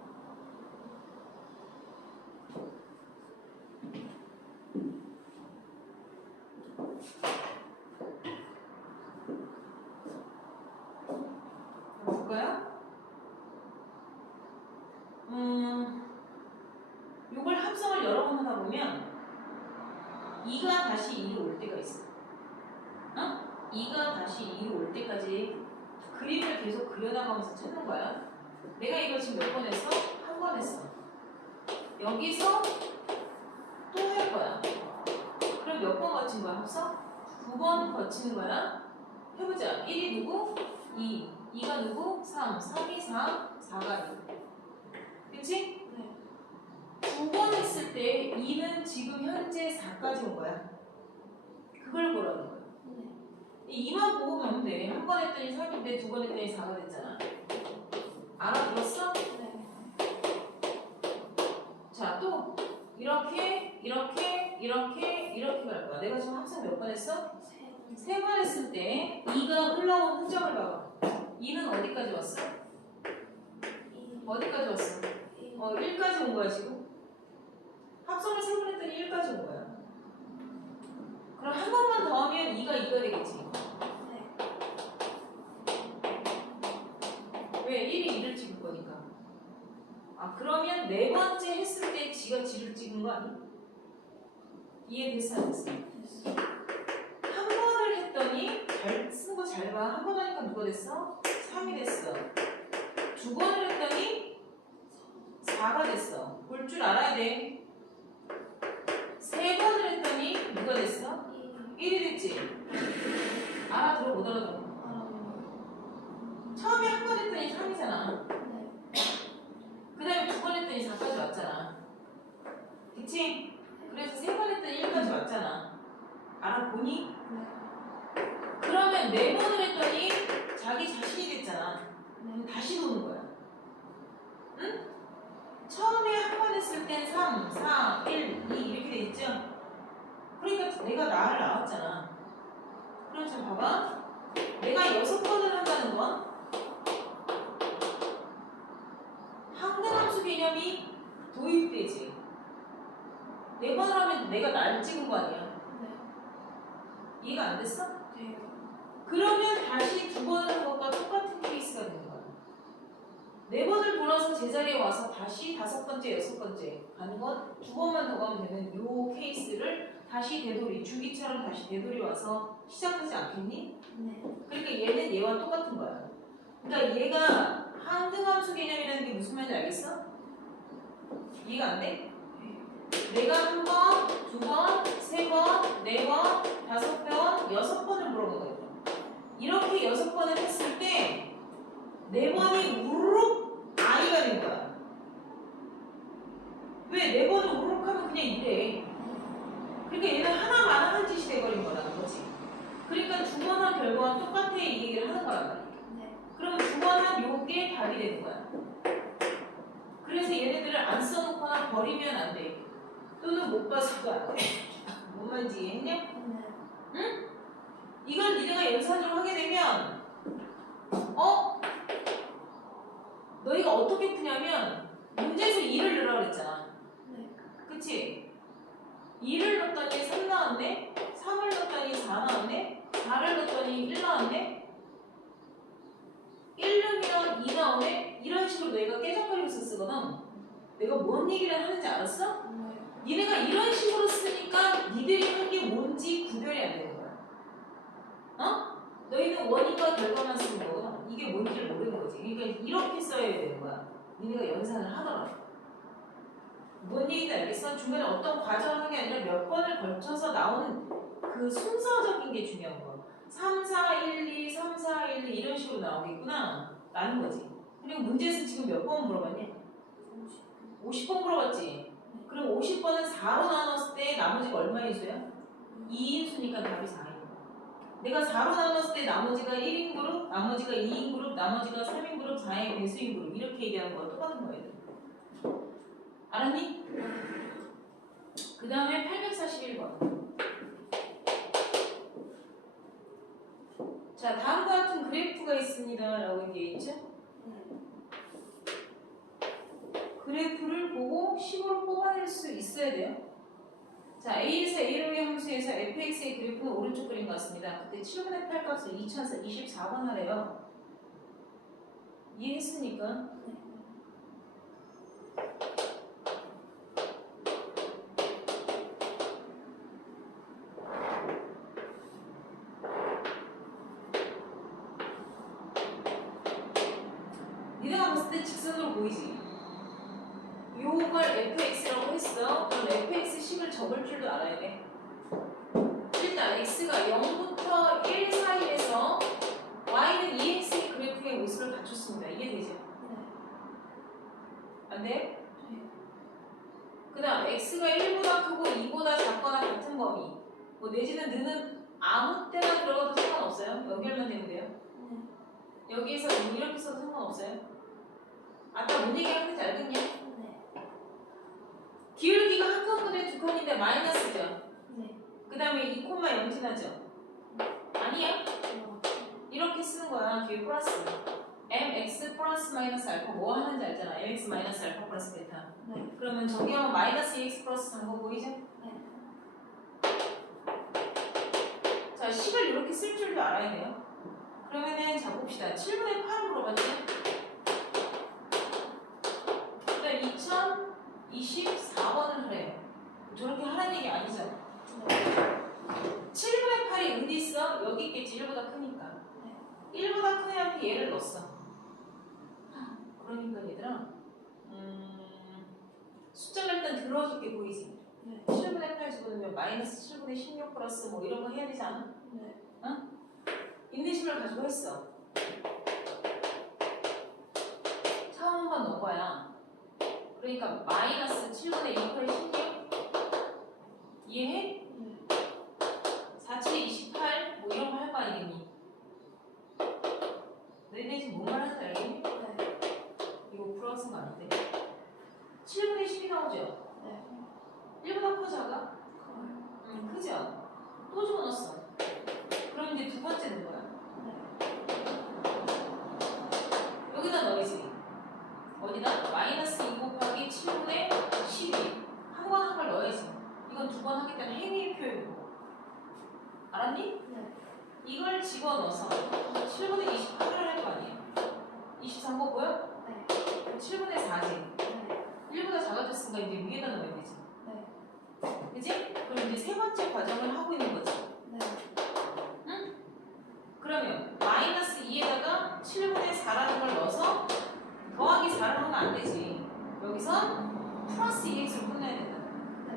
볼까요? 요걸 합성을 여러 번 하다 보면 2가 다시 2로 올 때가 있어. 어? 2가 다시 2로 올 때까지 그림을 계속 그려나가면서 찾는 거야. 내가 이걸 지금 몇 번 했어? 한 번 했어. 여기서 또 할 거야. 그럼 몇 번 거친 거야, 합성? 9번 거치는 거야. 해보자. 1이 누구? 2. 2가 누구? 3. 3이 4. 4가 2. 그치? 네. 9번 했을 때 2는 지금 현재 4까지 온 거야. 그걸 보라는 거야. 네. 2만 보고 가면 돼. 한 번 했더니 3인데 두 번 했더니 4가 됐잖아. 알아들었어? 네. 자, 또 이렇게 갈 거야. 내가 지금 합성 몇 번 했어? 세 번 했을 때 2가 흘러온 흔적을 봐봐. 2는 어디까지 왔어? 어디까지 왔어? 1까지 온 거야 지금. 합성을 세 번 했더니 1까지 온 거야. 그럼 한 번만 더 하면 2가 2가 되겠지. 왜? 1이 2를 찍을 거니까. 아, 그러면 네 번째 했을 때 지가 지를 찍은 거 아니? 이해됐어? 안 됐어? 한 번을 했더니 잘 쓴 거 잘 봐. 한 번 하니까 누가 됐어? 3이 됐어. 두 번을 했더니 4가 됐어. 볼 줄 알아야 돼. 세 번을 했더니 누가 됐어? 1이 됐지? 알아들어 못 알아들어? 처음에 한 번 했더니 3이잖아. 그 다음에 두 번 했더니 4까지 왔잖아. 그치? 그래서 세 번 했더니 1까지 왔잖아. 알아보니? 그러면 네 번을 했더니 자기 자신이 됐잖아. 그럼 다시 도는 거야. 응? 처음에 한 번 했을 땐 3, 4, 1, 2 이렇게 돼 있죠? 그러니까 내가 나를 나왔잖아. 그럼 좀 봐봐. 내가 6번을 한다는 건 항등함수 개념이 도입되지. 4번을 하면 내가 나를 찍은 거 아니야. 이해가 안 됐어? 그러면 다시 두 번을 한 것과 똑같은 케이스가 되는 거야. 4번을 돌아서 제자리에 와서 다시 5번째, 6번째 가는 건 두 번만 더 가면 되는 요 케이스를 다시 되돌이, 주기처럼 다시 되돌이 와서 시작하지 않겠니? 그러니까 얘는 얘와 똑같은 거야. 그러니까 얘가 항등함수 개념이라는 게 무슨 말인지 알겠어? 이해가 안 돼? 내가 한 번, 두 번, 세 번, 네 번, 다섯 번, 여섯 번을 물어보거든요. 이렇게 여섯 번을 했을 때 네 번이 우르륵 I가 된 거야. 왜? 네 번을 우르륵 하면 그냥 이래. 그러니까 얘는 하나만 한 짓이 돼버린 거라는 거지. 그러니까 두 번 한 결과와 똑같아 이 얘기를 하는 거란 말이야. 네. 그러면 두 번 한 요게 답이 되는 거야. 그래서 얘네들을 안 써놓거나 버리면 안 돼. 또는 못 봐서도 안 돼. 뭔 말인지 이해했냐? 네. 응? 이걸 니네가 연산으로 하게 되면 너희가 어떻게 푸냐면 문제에서 2를 넣으라고 그랬잖아. 네. 그치? 2를 넣었더니 3 나왔네? 3을 넣었더니 4 나왔네? 4를 넣었더니 1 나왔네? 1 넣으면 2 나오네? 이런 식으로 너희가 깨작거리면서 쓰거든. 내가 뭔 얘기를 하는지 알았어? 네. 니네가 이런 식으로 쓰니까 니들이 한 게 뭔지 구별이 안 되는 거야. 어? 너희는 원인과 결과만 쓰는 거거든. 이게 뭔지를 모르는 거지. 그러니까 이렇게 써야 되는 거야. 니네가 연산을 하더라도. 뭔 얘기인지 알겠어? 중간에 어떤 과정을 하는 게 아니라 몇 번을 걸쳐서 나오는 그 순서적인 게 중요한 거야. 3, 4, 1, 2, 3, 4, 1, 2 이런 식으로 나오겠구나. 라는 거지. 그리고 문제에서 지금 몇 번 물어봤냐? 50번 물어봤지. 그럼 50번은 4로 나눴을 때 나머지가 얼마의 수야? 2인수니까 답이 4인 거야. 내가 4로 나눴을 때 나머지가 1인 그룹, 나머지가 2인 그룹, 나머지가 3인 그룹, 4의 배수인 그룹 이렇게 얘기하는 거랑 똑같은 거야. 알았니? 그 다음에 841번. 자, 다음과 같은 그래프가 있습니다. 라고 되어 있죠? 그래프를 보고 식으로 뽑아낼 수 있어야 돼요. 자, A에서 A로의 함수에서 fx의 그래프는 오른쪽 그림 같습니다. 그때 7분의 8 값을 2024번 하래요. 이해했습니까? 니네가 봤을 때 직선으로 보이지? 요걸 fx라고 했어. 그럼 fx10을 적을 줄도 알아야 돼. 일단 x가 0부터 1 사이에서 y는 2x의 그래프의 모습을 갖췄습니다. 이해되죠? 안 돼요? 그 다음 x가 1보다 크고 2보다 작거나 같은 범위 뭐 내지는 너는 아무 때나 들어가도 상관없어요. 연결만 되면 돼요. 여기에서 이렇게 써도 상관없어요. 아까 뭔 얘기 하는지 알겠냐? 기울기가 한 칸분의 두 칸인데 마이너스죠. 그 다음에 2,0 지나죠. 아니야? 이렇게 쓰는 거야. 뒤에 플러스. mx 플러스 마이너스 알파 뭐 하는지 알잖아. mx 마이너스 알파 플러스 베타. 그러면 정경은 마이너스 2x 플러스 3거 보이죠? 자, 10을 이렇게 쓸 줄도 알아야 돼요. 그러면은 자 봅시다. 7분의 8을 물어봤죠? 그다음 2024번을 하래요. 저렇게 하라는 얘기 아니죠? 7분의 8이 어디 있어? 여기 있겠지. 1보다 크니까. 1보다 큰 애한테 얘를 넣었어. 그러니까 얘들아 숫자가 일단 들어줄게 보이지? 7분의 8 집어넣으면 마이너스 7분의 16 플러스 뭐 이런 거 해야 되지 않아? 응? 인내심을 가지고 했어. 처음 한 번 넣은 거야. 그러니까 마이너스 7분의 2 플러스 16 이해해? 4, 7, 28 뭐 이런 거 할 거 아니겠니? 너희들 지금 뭔 말하는지 알겠니? 이거 플러스인 거 아닌데 7분의 10이 나오죠? 1보다 커 작아? 크죠? 또 집어넣었어. 그럼 이제 두 번째 넣은 거야. 여기다 넣어야지. 어디다? 마이너스 2 곱하기 7분의 12 한 번 한 걸 넣어야지. 이건 두 번 하기 때문에 행위의 표현이고. 알았니? 이걸 집어넣어서 7분의 28을 할 거 아니야. 23거 보여? 7분의 4지. 1보다 작아졌으니까 이제 위에다 넣어야 되지. 그지? 그럼 이제 세 번째 과정을 하고 있는 거지. 응? 그러면 마이너스 2에다가 7분의 4라는 걸 넣어서 더하기 4를 하면 안 되지. 여기선 플러스 2x로 끝내야 된다. 네.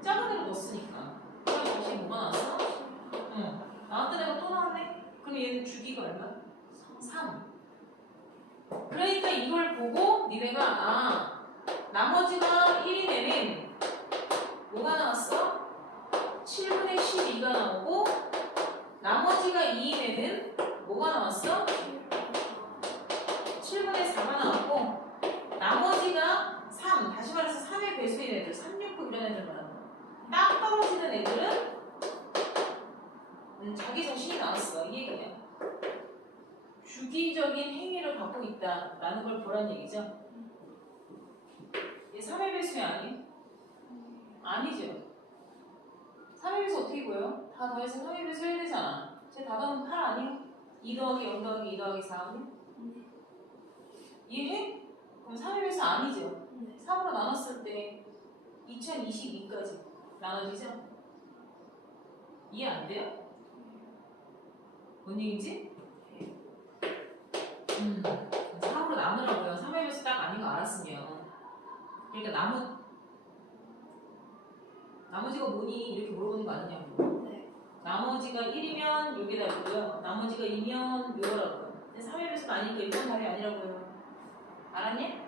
작은 데로 넣었으니까. 그럼 다시 뭐가 나왔어? 응. 나왔던 애가 또 나왔네? 그럼 얘는 주기가 얼마? 3. 그러니까 이걸 보고 니네가 아 나머지가 1이 되면 뭐가 나왔어? 7분의 12가 나오고 나머지가 2이면은 뭐가 나왔어? 7분의 4가 나왔고 나머지가 3 다시 말해서 3의 배수인 애들 3, 6, 9 이런 애들 말하는 거야. 딱 떨어지는 애들은 자기 자신이 나왔어 이 얘기야. 주기적인 행위를 갖고 있다라는 걸 보란 얘기죠. 얘 3의 배수야 아니? 아니죠. 3의 배수 어떻게 보여? 다 더해서 3의 배수 해야 되잖아. 쟤 다 더하면 8 아니? 2 더하기 0 더하기 2 더하기 4 아니? 이해해? 그럼 3의 배수 아니죠. 3으로 나눴을 때 2022까지 나눠지죠? 이해 안 돼요? 뭔 얘기지? 3으로 나누라고요. 3의 배수 딱 아닌 거 알았으면. 그러니까 나머지가 뭐니? 이렇게 물어보는 거 아니냐고. 네. 나머지가 1이면 여기다 있고요. 나머지가 2면 요거라고요. 3의 배수가 아니니까 이건 답이 아니라고요. 알았니?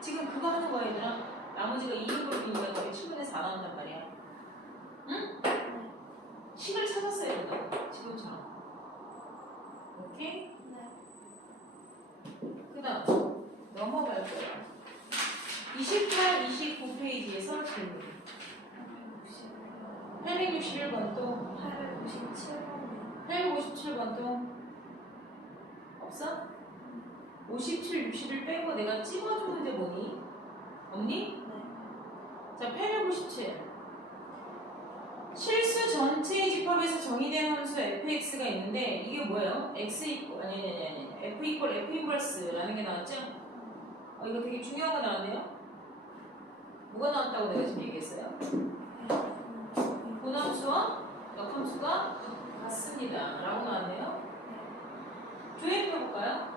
지금 그거 하는 거야 얘들아. 나머지가 2인 꼴이니까 답이 7분의 4 나온단 말이야. 응? 식을 찾았어야 된다고. 지금처럼. 오케이? 네. 그 다음 넘어갈 거야. 28, 29페이지에서 질문. 861번 또 897번이요. 857번 또 없어? 57, 60을 빼고 내가 찝어준 문제 뭐니? 없니? 네. 자, 857 실수 전체의 집합에서 정의된 함수 fx가 있는데 이게 뭐예요? x 이퀄 아니 f 이퀄 f 인버스라는 게 나왔죠? 이거 되게 중요한 거 나왔네요. 뭐가 나왔다고 내가 지금 얘기했어요? 본함수와 역함수가 같습니다 라고 나왔네요. 조회해볼까요?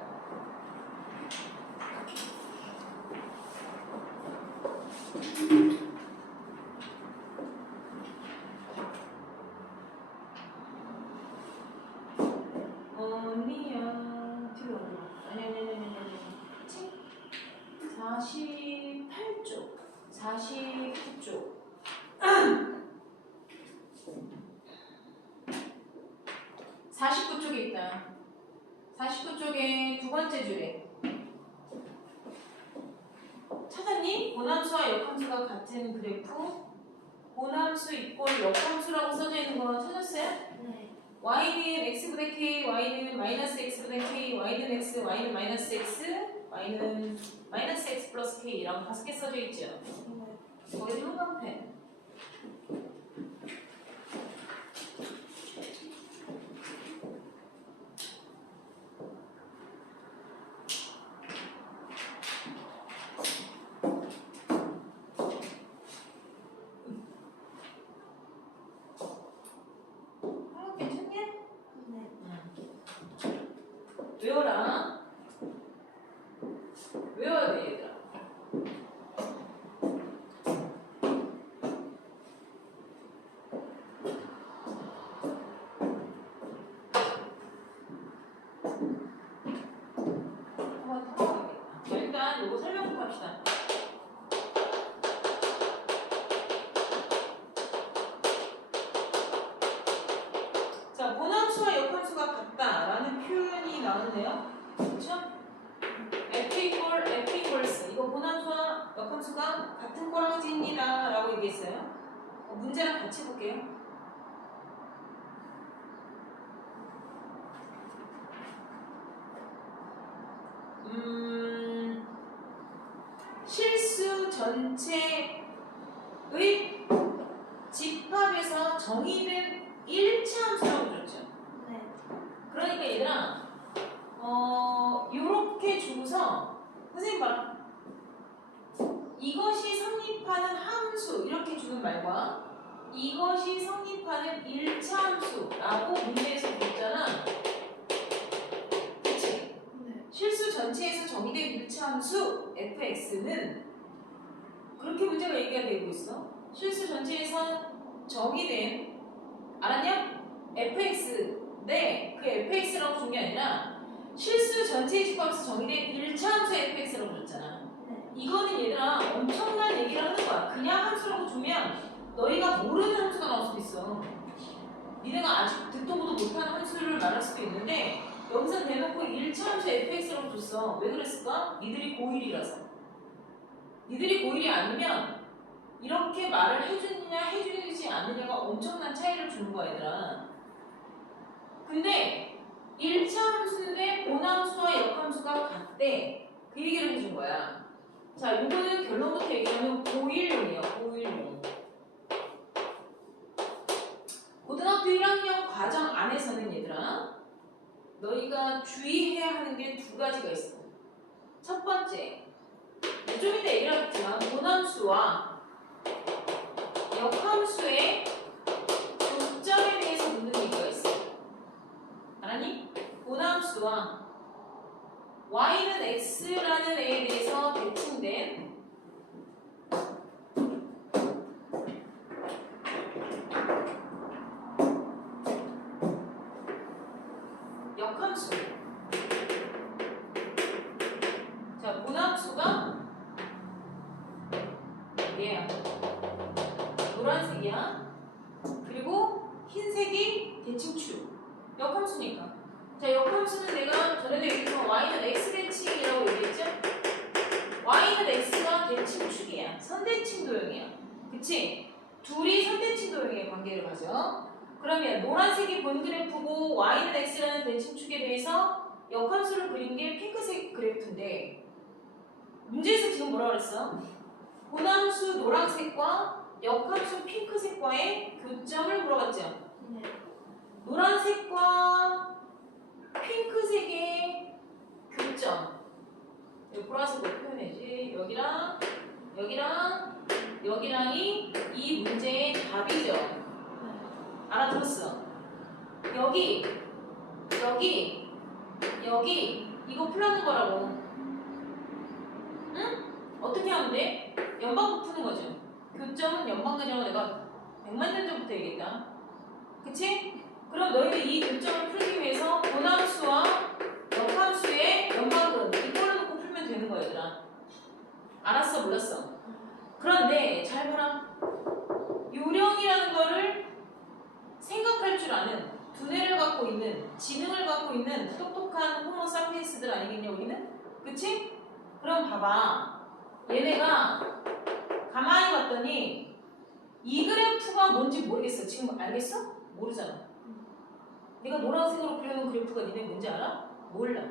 언니야 뒤로 아니 48쪽 49쪽 49쪽에 있다. 49쪽에 두 번째 줄에 찾았니? 본함수와 역함수가 같은 그래프 본함수 이꼴 역함수라고 써져 있는 거 찾았어요? 네. y는 x보다 k, y는 마이너스 x보다 k, y는 x, y는 마이너스 x, y는 마이너스 x 플러스 k랑 5개 써져 있죠. 거기서 형광펜. 괜찮냐? 네. 외워라. 외워야 돼, 얘들아. 한번 풀어봐야겠다. 자, 일단 요거 설명부터 합시다. 자, 본함수와 역함수가 같다라는 표현이 나오는데요. 그렇죠? f 이퀄 f 인버스 이거 본함수와 역함수가 같은 꼬랑지입니다 라고 얘기했어요. 문제랑 같이 볼게요. 실수 전체의 집합에서 정의된 일체 함수라고 그랬죠. 네. 그러니까 얘들아 요렇게 주고서 선생님 봐라. 이것이 성립하는 함수 이렇게 주는 말과 이것이 성립하는 일체 함수라고 문제에서 줬잖아. 그치? 네. 실수 전체에서 정의된 일차함수 fx는 그렇게 문제가 얘기가 되고 있어. 실수 전체에서 정의된 알았냐? fx인데 그 fx라고 준 게 아니라 실수 전체의 집합에서 정의된 일차함수 fx라고 줬잖아. 네. 이거는 얘들아 엄청난 얘기를 하는 거야. 그냥 함수라고 주면 너희가 모르는 함수가 나올 수도 있어. 니네가 아직 듣도 보도 못하는 함수를 말할 수도 있는데 여기서 대놓고 1차 함수 fx라고 줬어. 왜 그랬을까? 니들이 고1이라서. 니들이 고1이 아니면 이렇게 말을 해주느냐 해주지 않느냐가 엄청난 차이를 주는 거야 얘들아. 근데 1차 함수인데 본함수와 역함수가 같대. 그 얘기를 해준 거야. 자, 이거는 결론부터 얘기하면 고1용이에요. 고1용. 고등학교 1학년 과정 안에서는 얘들아 너희가 주의해야 하는 게 두 가지가 있어. 첫 번째, 좀 이따 얘기를 하겠지만 본함수와 역함수의 교점에 대해서 묻는 얘기가 있어. 알았니? 본함수와 y는 x라는 애에 대해서 대칭된 역함수. 자, 본함수가 얘야. 노란색이야. 그리고 흰색이 대칭축. 역함수니까. 자, 역함수는 내가 전에도 얘기했지만 y는 x 대칭이라고 얘기했죠? y는 x가 대칭축이야. 선대칭 도형이야. 그치? 둘이 선대칭 도형의 관계를 가져. 그러면 노란색이 본 그래프고 y는 x라는 대칭축에 대해서 역함수를 그린 게 핑크색 그래프인데 문제에서 지금 뭐라 그랬어? 본함수 노란색과 역함수 핑크색과의 교점을 물어봤죠? 네. 노란색과 핑크색의 교점. 보라색으로 표현해지. 여기랑이 이 문제의 답이죠. 알아들었어? 여기 이거 풀라는 거라고. 응? 어떻게 하면 돼? 연방도 푸는 거죠. 교점은 연방근이라고 내가 100만 년 전부터 얘기했다. 그치? 그럼 너희들 이 교점을 풀기 위해서 본함수와 역함수의 연방근 이걸로 놓고 풀면 되는 거야 얘들아. 알았어? 몰랐어? 그런데 잘 봐라. 요령이라는 거를 생각할 줄 아는 두뇌를 갖고 있는 지능을 갖고 있는 똑똑한 호모 사피엔스들 아니겠냐 우리는? 그치? 그럼 봐봐. 얘네가 가만히 봤더니 이 그래프가 뭔지 모르겠어. 지금 알겠어? 모르잖아. 내가 노란색으로 그려놓은 그래프가 니네 뭔지 알아? 몰라.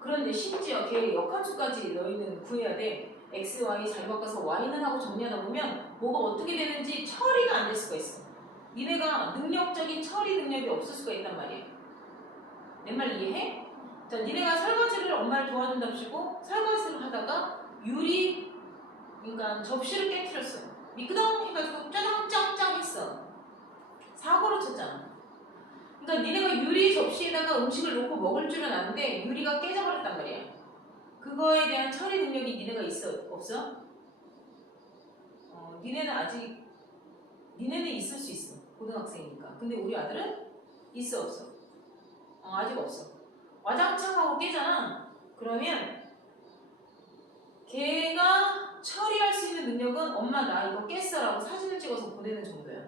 그런데 심지어 걔 역함수까지 너희는 구해야 돼. x, y 잘 바꿔서 y는 하고 정리하다 보면 뭐가 어떻게 되는지 처리가 안 될 수가 있어. 니네가 능력적인 처리 능력이 없을 수가 있단 말이야. 내 말 이해해? 자, 니네가 설거지를 엄마를 도와준답시고 설거지를 하다가 그러니까 접시를 깨트렸어. 미끄덩 해가지고 짜장짱짱 했어. 사고를 쳤잖아. 그러니까 니네가 유리 접시에다가 음식을 놓고 먹을 줄은 아는데 유리가 깨져버렸단 말이야. 그거에 대한 처리 능력이 니네가 있어? 없어? 니네는 있을 수 있어. 고등학생이니까. 근데 우리 아들은 있어 없어? 아직 없어. 와장창 하고 깨잖아. 그러면 걔가 처리할 수 있는 능력은 엄마 나 이거 깼어 라고 사진을 찍어서 보내는 정도야.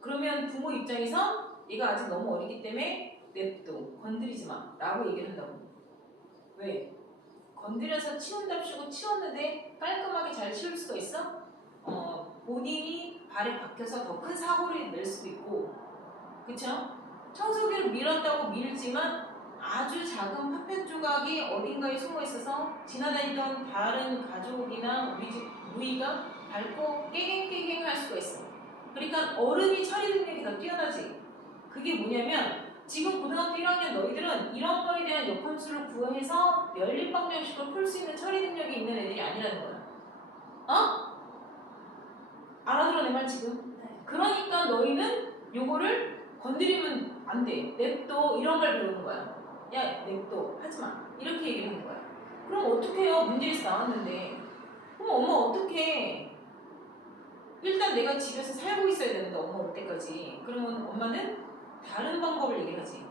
그러면 부모 입장에서 얘가 아직 너무 어리기 때문에 냅둬. 건드리지 마 라고 얘기를 한다고. 왜? 건드려서 치운답시고 치웠는데 깔끔하게 잘 치울 수가 있어? 본인이 발에 박혀서 더 큰 사고를 낼 수도 있고, 그쵸? 청소기를 밀었다고 밀지만 아주 작은 파편 조각이 어딘가에 숨어 있어서 지나다니던 다른 가족이나 무의가 밟고 깨갱깨갱 할 수가 있어. 그러니까 어른이 처리 능력이 더 뛰어나지. 그게 뭐냐면 지금 고등학교 1학년 너희들은 이런 거에 대한 역함수를 구해서 연립방정식을 풀 수 있는 처리 능력이 있는 애들이 아니라는 거야. 어? 알아들어 내 말 지금? 네. 그러니까 너희는 요거를 건드리면 안 돼. 냅둬. 이런 걸 배우는 거야. 야, 냅둬. 하지 마. 이렇게 얘기를 하는 거야. 그럼 어떡해요? 문제에서 나왔는데. 그럼 엄마 어떡해? 일단 내가 집에서 살고 있어야 되는데 엄마 올 때까지. 그러면 엄마는 다른 방법을 얘기하지.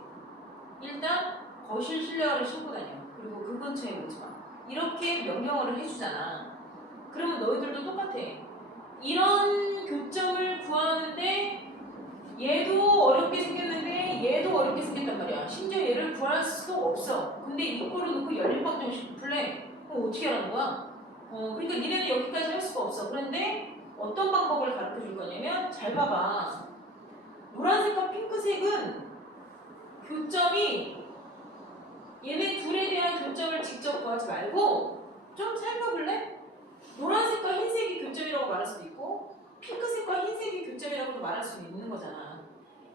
일단 거실 실내화를 신고 다녀. 그리고 그 근처에 오지 마. 이렇게 명령어를 해주잖아. 그러면 너희들도 똑같아. 이런 교점을 구하는데 얘도 어렵게 생겼는데 얘도 어렵게 생겼단 말이야. 심지어 얘를 구할 수도 없어. 근데 이거를 놓고 열림방정식 풀래. 그럼 어떻게 하는 거야? 그러니까 니네는 여기까지 할 수가 없어. 그런데 어떤 방법을 가르쳐 줄 거냐면 잘 봐봐. 노란색과 핑크색은 교점이 얘네 둘에 대한 교점을 직접 구하지 말고 좀 살펴볼래? 노란색과 흰색이 교점이라고 말할 수도 있고 핑크색과 흰색이 교점이라고도 말할 수 있는 거잖아.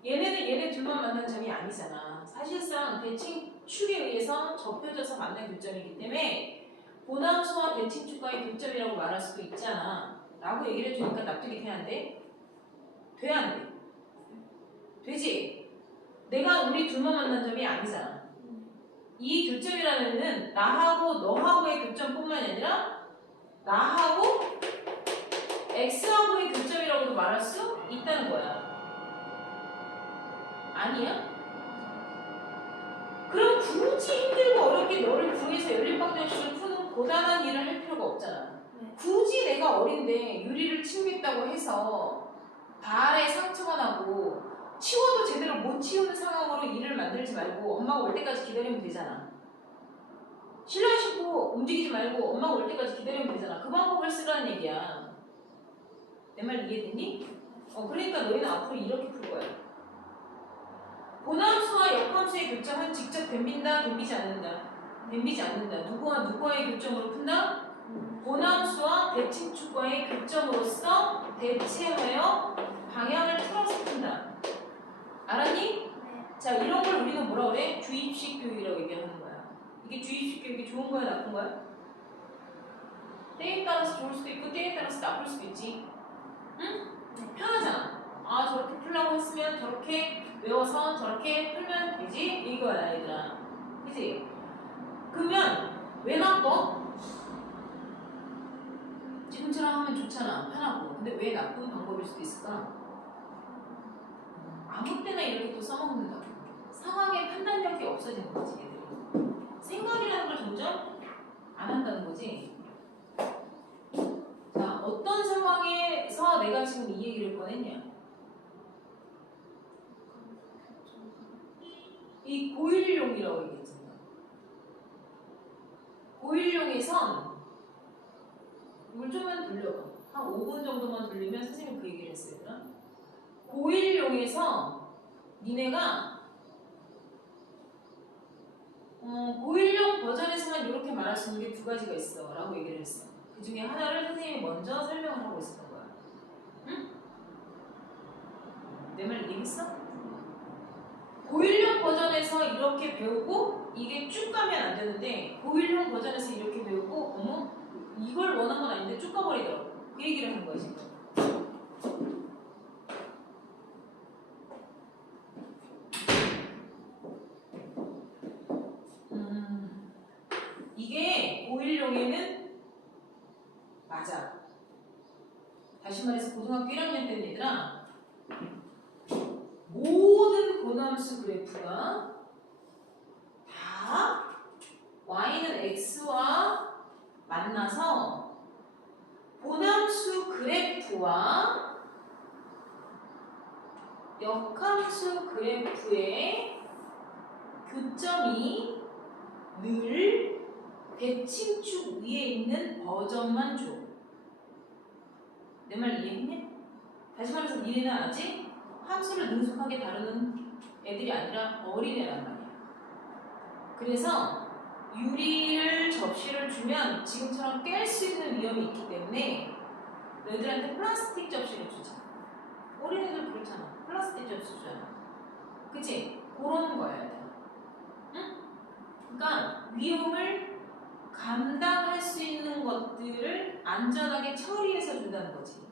얘네는 얘네 둘만 만난 점이 아니잖아. 사실상 대칭축에 의해서 접혀져서 만난 교점이기 때문에 보남수와 대칭축과의 교점이라고 말할 수도 있잖아. 라고 얘기를 해주니까 납득이 돼야 안 돼? 돼 안 돼? 되지? 내가 우리 둘만 만난 점이 아니잖아. 이 교점이라면은 나하고 너하고의 교점뿐만이 아니라 나하고 X하고의 교점이라고도 말할 수 있다는 거야. 아니야? 그럼 굳이 힘들고 어렵게 너를 구해서 열림방정식을 푸는 고단한 일을 할 필요가 없잖아. 굳이 내가 어린데 유리를 치우겠다고 해서 발에 상처가 나고 치워도 제대로 못 치우는 상황으로 일을 만들지 말고 엄마가 올 때까지 기다리면 되잖아. 실내 신고 움직이지 말고 엄마가 올 때까지 기다리면 되잖아. 그 방법을 쓰라는 얘기야. 내 말 이해됐니? 그러니까 너희는 앞으로 이렇게 풀 거야. 본함수와 역함수의 교점은 직접 덤빈다, 덤비지 않는다. 덤비지 않는다. 누구와 누구와의 교점으로 푼다? 본함수와 대칭축과의 교점으로서 대체하여 방향을 틀어서 푼다. 알았니? 네. 자, 이런 걸 우리는 뭐라 그래? 주입식 교육이라고 얘기하는 거야. 이게 주입식 교육이 좋은 거야, 나쁜 거야? 때에 따라서 좋을 수도 있고 때에 따라서 나쁠 수도 있지. 응? 편하잖아. 아, 저렇게 풀라고 했으면 저렇게 외워서 저렇게 풀면 되지? 이거야, 얘들아. 그치? 그러면 왜 나빠? 지금처럼 하면 좋잖아. 편하고. 근데 왜 나쁜 방법일 수도 있을까? 아무 때나 이렇게 또 써먹는다고. 상황의 판단력이 없어지는 거지, 얘들이. 생각이라는 걸 점점 안 한다는 거지. 자, 어떤 상황에서 내가 지금 이 얘기를 꺼냈냐? 이 고일용이라고 얘기했잖아. 고일용에선 이걸 좀만 돌려봐. 한 5분 정도만 돌리면 선생님이 그 얘기를 했어요. 고일용에서 니네가 고일용 버전에서만 이렇게 말할 수 있는 게 두 가지가 있어 라고 얘기를 했어. 그 중에 하나를 선생님이 먼저 설명을 하고 있었던 거야. 응? 내 말 이해했어? 고일용 버전에서 이렇게 배우고 이게 쭉 가면 안 되는데 고일용 버전에서 이렇게 배우고 어머? 이걸 원한 건 아닌데 쭉 가버리더라고. 그 얘기를 한 거야 지금. 이게 고일용에는 맞아. 다시 말해서 고등학교 1학년 때는 얘들아 모든 고함수 그래프가 다 y는 x와 만나서 본함수 그래프와 역함수 그래프의 교점이 늘 대칭축 위에 있는 버전만 줘. 내 말 이해했냐? 다시 말해서 니네는 아직 함수를 능숙하게 다루는 애들이 아니라 어린애란 말이야. 그래서 유리를 접시를 주면 지금처럼 깰 수 있는 위험이 있기 때문에 너희들한테 플라스틱 접시를 주지. 어린애들 그렇잖아. 플라스틱 접시 주잖아. 그치? 그런 거야. 응? 그러니까 위험을 감당할 수 있는 것들을 안전하게 처리해서 준다는 거지.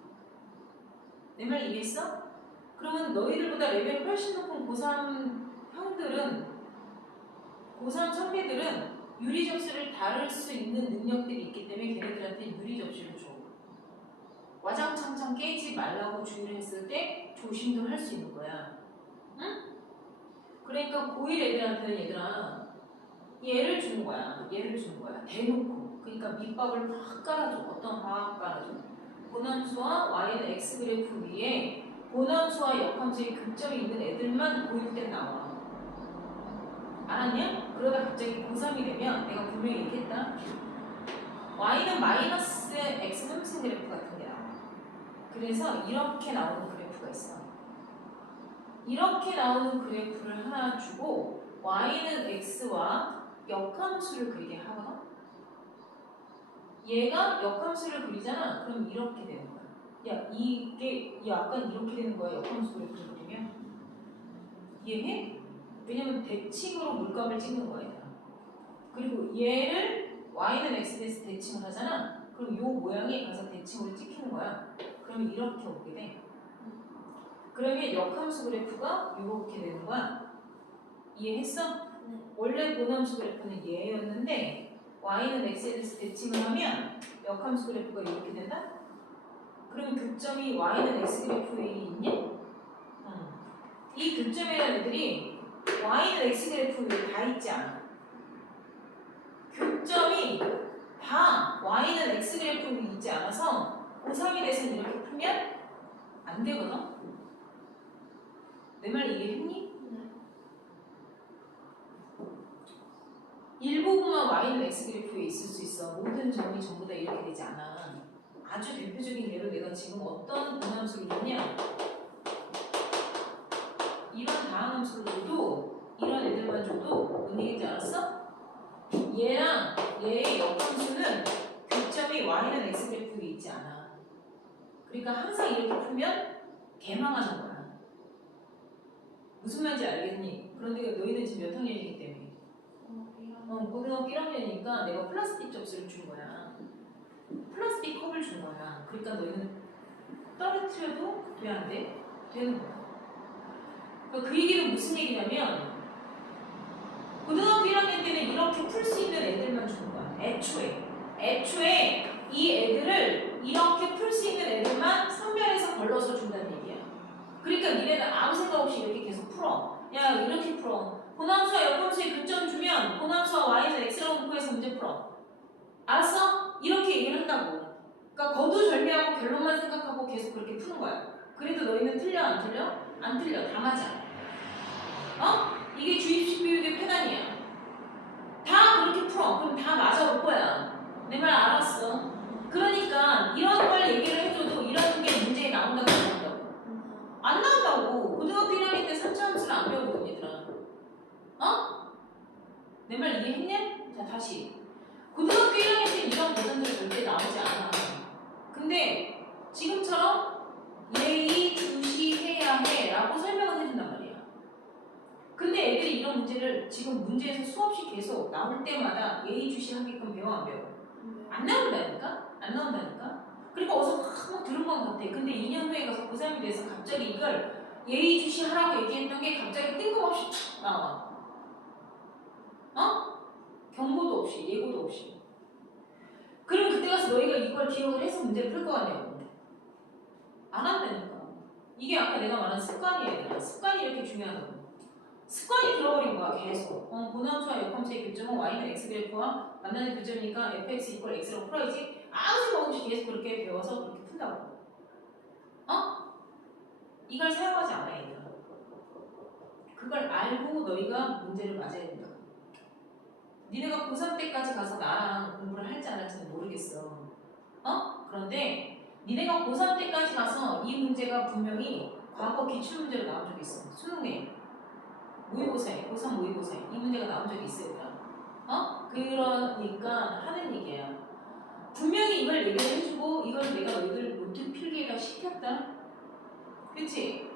내 말 이해했어? 그러면 너희들보다 레벨이 훨씬 높은 고3 형들은 고3 선배들은 유리 접시를 다룰 수 있는 능력들이 있기 때문에 걔네들한테 유리 접시를 줘. 와장창창 깨지 말라고 주의를 했을 때 조심도 할 수 있는 거야. 응? 그러니까 고1 애들한테는 얘들아 얘를 주는 거야. 얘를 주는 거야. 대놓고. 그러니까 밑밥을 막 깔아줘. 어떤 막 깔아줘. 고함수와 y는 x 그래프 위에 고함수와 역함수의 교점이 있는 애들만 고1 때 나와. 알았냐? 그러다 갑자기 고3이 되면 내가 분명히 얘기했다. y는 마이너스 x는 무슨 그래프 같은 게 나와. 그래서 이렇게 나오는 그래프가 있어. 이렇게 나오는 그래프를 하나 주고 y는 x와 역함수를 그리게 하거든. 얘가 역함수를 그리잖아. 그럼 이렇게 되는 거야. 야, 이게 약간 이렇게 되는 거야. 역함수 그래프를 그리면. 이해해? 왜냐면 대칭으로 물감을 찍는 거야. 얘들아. 그리고 얘를 y는 x 대해서 대칭을 하잖아. 그럼 요 모양이 가서 대칭으로 찍히는 거야. 그러면 이렇게 오게 돼. 그러면 역함수 그래프가 이렇게 되는 거야. 이해했어? 네. 원래 본함수 그래프는 얘였는데 y는 x에 대해서 대칭을 하면 역함수 그래프가 이렇게 된다? 그러면 교점이 y는 x 그래프 위에 있니? 이 교점이라는 애들이 y는 x 그래프 위에 다 있지 않아. 교점이 다 y는 x 그래프 위에 있지 않아서 고3이 돼서 이렇게 풀면 안 되거든? 내 말 이해했니? 네. 일부분만 y는 x 그래프에 있을 수 있어. 모든 점이 전부 다 이렇게 되지 않아. 아주 대표적인 예로 내가 지금 어떤 분함수를 줬냐? 이런 다항함수를 줘도 이런 애들만 줘도 뭔 얘기인지 알았어? 얘랑 얘의 역함수는 교점이 y는 x 그래프에 있지 않아. 그러니까 항상 이렇게 풀면 개망하는 거야. 무슨 말인지 알겠니? 그런데 너희는 지금 몇 학년이기 때문에 고등학교 1학년이니까 내가 플라스틱 접시를 준 거야. 플라스틱 컵을 준 거야. 그러니까 너희는 떨어뜨려도 돼, 안 돼? 되는 거야. 그러니까 그 얘기는 무슨 얘기냐면 고등학교 1학년 때는 이렇게 풀 수 있는 애들만 주는 거야. 애초에 이 애들을 이렇게 풀 수 있는 애들만 선별해서 걸러서 준다는 얘기야. 그러니까 니네는 아무 생각 없이 이렇게 계속 풀어. 야, 이렇게 풀어. 고함수와 역함수의 교점 주면 고함수와 y는 x라고 놓고 해서 문제 풀어. 알았어? 이렇게 얘기를 한다고. 그러니까 거두절미하고 결론만 생각하고 계속 그렇게 푸는 거야. 그래도 너희는 틀려 안 틀려? 안 틀려. 다 맞아. 어? 이게 주입식 비율의 패단이야. 다 그렇게 풀어. 그럼 다 맞아 올 거야. 내 말 알았어. 그러니까 이런 걸 얘기를 해줘도 이런 게 문제에 나온다고 안 나온다고. 안 나온다고. 고등학교 1학년 때 3차 함수를 안 배우거든 얘들아. 어? 내 말 이해했냐? 자, 다시. 고등학교 1학년 때 이런 버전들 절대 나오지 않아. 근데 지금처럼 예의주시해야 해 라고 설명을 해준단 말이야. 근데 애들이 이런 문제를 지금 문제에서 수없이 계속 나올 때마다 예의주시하게끔 배워 안 배워? 안 나온다니까? 안 나온다니까? 그러니까 어서 막 들은 건 같아. 근데 2년 후에 가서 고3이 돼서 갑자기 이걸 예의주시하라고 얘기했던 게 갑자기 뜬금없이 툭 나와. 어? 경고도 없이, 예고도 없이. 그럼 그때 가서 너희가 이걸 기억을 해서 문제를 풀 거 같냐고. 안 한다니까. 이게 아까 내가 말한 습관이야. 습관이 이렇게 중요하다고. 습관이 들어버린 거야, 계속. 고함수와 역함수의 교점은 y는 x 그래프와 만나는 교점이니까 fx 이퀄 x라고 풀어야지. 아무 생각 없이 계속 그렇게 배워서 그렇게 푼다고. 어? 이걸 사용하지 않아, 얘들아. 그걸 알고 너희가 문제를 맞아야 된다. 니네가 고3 때까지 가서 나랑 공부를 할지 안 할지는 모르겠어. 어? 그런데 니네가 고3 때까지 가서 이 문제가 분명히 과거 기출문제로 나온 적이 있어. 수능에. 모의고사에, 고3 모의고사에 이 문제가 나온 적이 있어요. 어? 그러니까 하는 얘기야. 분명히 이걸 얘기를 해주고 이걸 내가 너희들 노트 필기에다 시켰다. 그치?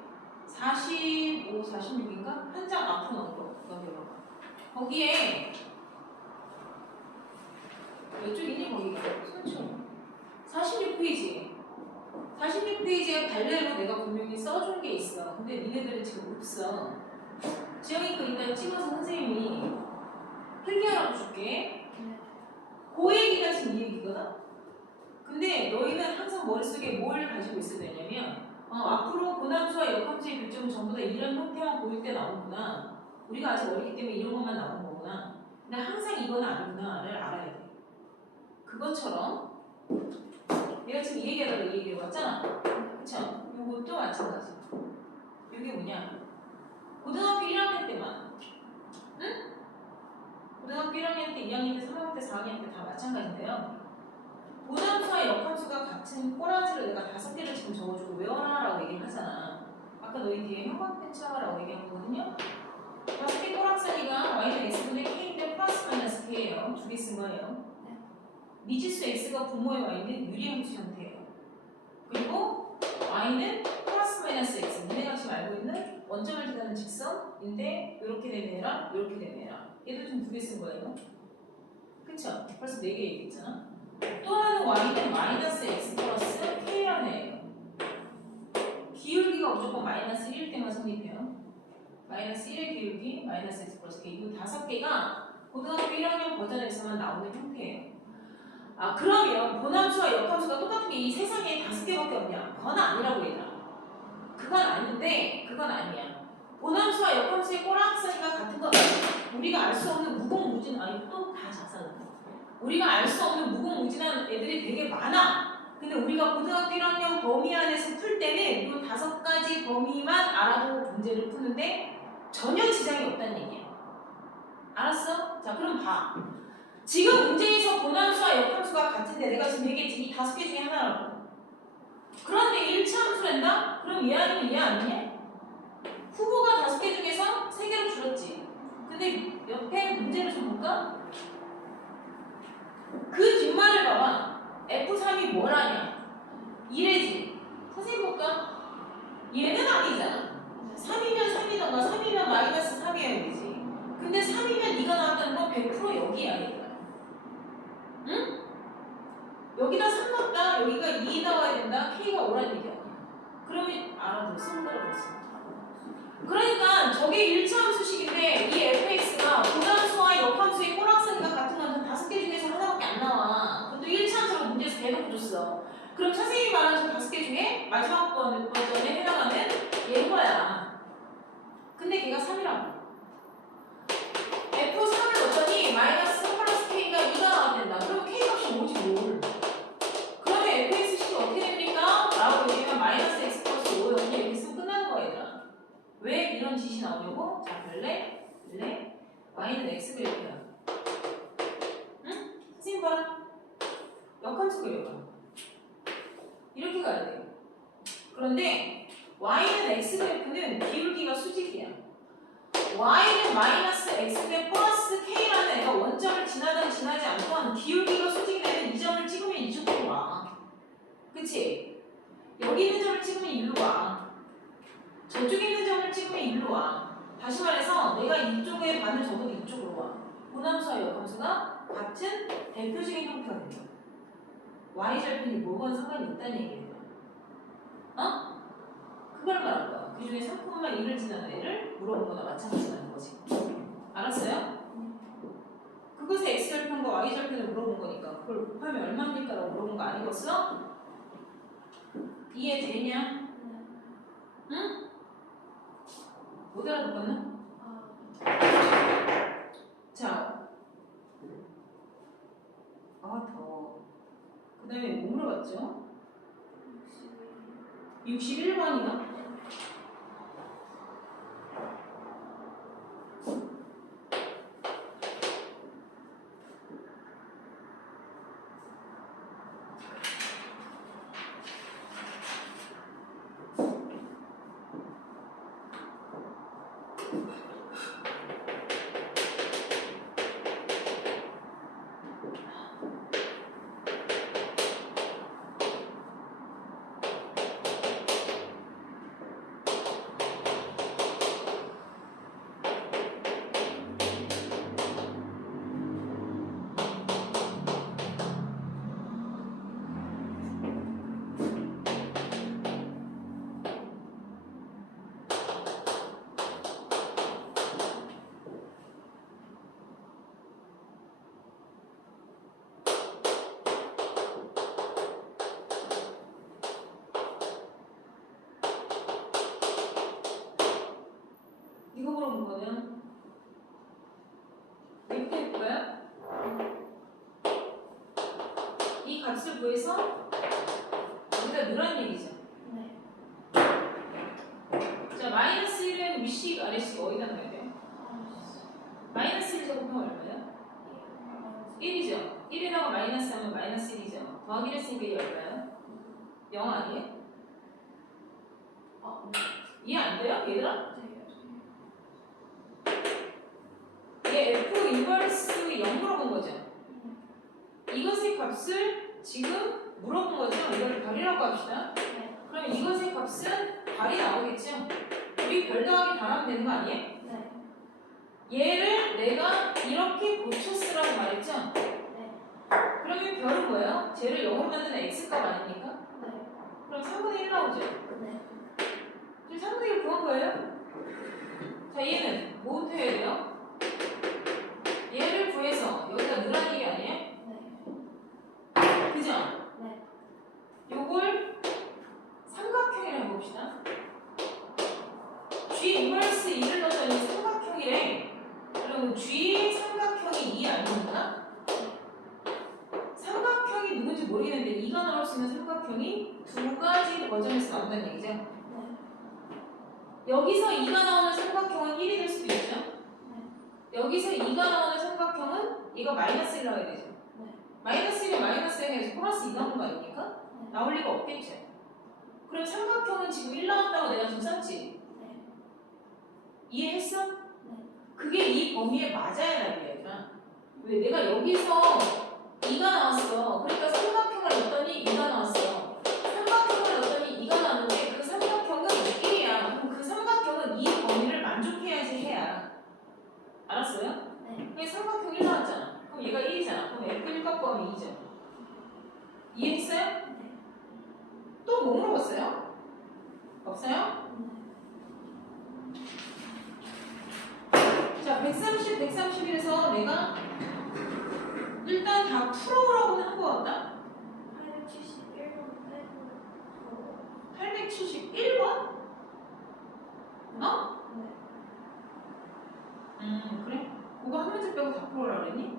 45, 46인가? 한 장 앞으로 넘겨봐. 거기에 몇 쪽이니 거기가? 손좀 46페이지. 46페이지에 발레로 내가 분명히 써준 게 있어. 근데 니네들은 지금 없어. 지영이 거 이따 찍어서 선생님이 필기하라고 줄게. 이런 형태만 보일 때 나오구나. 우리가 아직 어리기 때문에 이런 것만 나오는 거구나. 근데 항상 이건 아니구나를 알아야 돼. 그것처럼 내가 지금 이 얘기하다가 이 얘기를 왔잖아. 그쵸? 요것도 마찬가지. 이게 뭐냐? 고등학교 1학년 때만, 응? 고등학교 1학년 때, 2학년 때, 3학년 때, 4학년 때 다 마찬가지인데요. 고함수와 역함수가 같은 꼬라지를 내가 5개를 지금 적어주고 외워라라고 얘기를 하잖아. 아까 너희 뒤에 형광펜 치워라고 얘기한 거거든요. 5개 꼬락서니가 y는 x분의 k인데 플러스 마이너스 k예요. 2개 쓴 거예요. 미지수 x가 분모의 y는 유리함수 형태예요. 그리고 y는 플러스 마이너스 x, 니네가 지금 알고 있는 원점을 지나는 직선인데 이렇게 되는 애랑 이렇게 되는 애랑 얘도 좀 2개 쓴 거예요. 그쵸? 벌써 4개 얘기했잖아. 또 하나는 y는 마이너스 x 플러스 k라는 애예요. 기울기가 무조건 마이너스 1일 때만 성립해요. 마이너스 1의 기울기, 마이너스 x 플러스 k. 이 5개가 고등학교 1학년 버전에서만 나오는 형태예요. 아, 그러면 본함수와 역함수가 똑같은 게 이 세상에 5개밖에 없냐? 그건 아니라고 얘들아. 그건 아닌데, 그건 아니야. 본함수와 역함수의 꼬락서니가 같은 건 아니야. 우리가 알 수 없는 무궁무진, 아니 또 다 작살나. 우리가 알 수 없는 무궁무진한 애들이 되게 많아. 근데 우리가 고등학교 1학년 범위 안에서 풀 때는 이 5가지 범위만 알아도 문제를 푸는데 전혀 지장이 없다는 얘기야. 알았어? 자, 그럼 봐. 지금 문제에서 본함수와 역함수가 같은데 내가 지금 얘기했지 이 5개 중에 하나라고. 그런데 1차 함수란다? 그럼 얘 아니면 얘 아니냐? 후보가 5개 중에서 3개로 줄었지. 근데 옆에 문제를 좀 볼까? 그 뒷말을 봐봐. F3이 뭐라냐? 1이지. 선생님 볼까? 얘는 아니잖아. 3이면 3이던가 3이면 마이너스 3이어야 되지. 근데 3이면 네가 나왔다는 건 100% 여기야 얘가. 응? 여기다 3 넣었다. 여기가 2 나와야 된다. K가 5라는 얘기 아니야. 그러면 알아도 손들어봤어. 그러니까 저게 1차 함수식인데 이 fx가 고함수와 역함수의 꼬락서니가 같은 건 5개 중에서 하나밖에 안 나와. 그것도 1차 함수로 문제에서 대놓고 줬어. 그럼 선생님이 말하는 저 5개 중에 마지막 버전에 해당하는 얘인 거야. 근데 걔가 3이라고. F3을 넣었더니 마이너스 플러스 K가 2가 나와야 된다. 그럼 K 값이 뭐지 뭘. 그러면 fx식이 어떻게 됩니까? 라고 얘기하면 마이너스 x 플러스 5요. 그냥 이렇게 쓰면 끝나는 거야 얘들아. 왜 이런 짓이 나오냐고? 자, 별래 y는 x가 이렇게 나와. 응? 선생님 봐라. 역함수가 이렇게 이렇게 가야 돼요. 그런데 y는 x그래프는 기울기가 수직이야. y는 마이너스 x배 플러스 k라는 애가 원점을 지나든 지나지 않건 기울기가 수직인 애는 이 점을 찍으면 이쪽으로 와. 그치? 여기 있는 점을 찍으면 일로 와. 저쪽에 있는 점을 찍으면 일로 와. 다시 말해서 내가 이쪽에 반을 적어도 이쪽으로 와. 본함수와 역함수가 같은 대표적인 형태가 된다. y절편이 뭐건 상관이 있다는 얘기예요. 어? 그걸 말한 거야. 그 중에 3,1을 지나는 애를 물어본 거나 마찬가지라는 거지. 알았어요? 그것의 x절편과 y절편을 물어본 거니까 그걸 곱하면 얼마입니까? 라고 물어본 거 아니겠어? 이해되냐? 응? 못 알아듣었나? 자, 더워. 그 다음에 뭐 물어봤죠? 61번이요? 구해서 여기다 넣으란 얘기죠. 네. 자, 마이너스 1은 위씩 아래씩 어디다 넣어야 돼요? 마이너스 1 제곱하면 얼마예요? 1이죠. 1에다가 마이너스 하면 마이너스 1이죠. 더하기를 했으니까 이게 얼마예요? 0 아니에요? 이해 안 돼요? 얘들아? 얘 F 인버스 0 물어본 거죠? 이것의 값을 지금 물어본 거죠? 이걸 별이라고 합시다. 그럼 이것의 값은 별이 나오겠죠? 우리 별 더하기 달하면 되는 거 아니에요? 얘를 내가 이렇게 고쳐 쓰라고 말했죠? 그러면 별은 뭐예요? 쟤를 0으로 만드는 x값 아닙니까? 그럼 3분의 1 나오죠? 지금 3분의 1 구한 거예요? 자, 얘는 뭐부터 해야 돼요? 얘를 구해서 여기다 넣으라는 얘기 아니에요? 그죠? 요걸 삼각형이라고 해봅시다. G 인버스 2를 넣었더니 삼각형이래. 그럼 G 삼각형이 2 아닙니까? 삼각형이 누군지 모르겠는데 2가 나올 수 있는 삼각형이 두 가지 버전에서 나온다는 얘기죠. 여기서 2가 나오는 삼각형은 1이 될 수도 있죠. 여기서 2가 나오는 삼각형은 이거 마이너스 1 나와야 되죠. 마이너스 1에 마이너스 1 해서 플러스 2 나오는 거 아닙니까? 나올 리가 없겠죠. 그럼 삼각형은 지금 1 나왔다고 내가 좀 썼지? 이해했어? 그게 이 범위에 맞아야 나올 얘기야. 왜? 내가 여기서 2가 나왔어. 그러니까 삼각형을 넣었더니 2가 나왔어. 삼각형을 넣었더니 2가 나왔는데 그 삼각형은 1이야. 그럼 그 삼각형은 이 범위를 만족해야지 해야. 알았어요? 그게 삼각형 1 나왔잖아. 그럼 얘가 1이잖아. 그럼 F 1값 구하면 2죠. 이해했어요? 또 뭐 물어봤어요? 없어요? 자, 130, 131에서 내가 일단 다 풀어오라고는 한 거 같다? 871번? 어? 그래? 그거 한 문제 빼고 다 풀어오라 그랬니?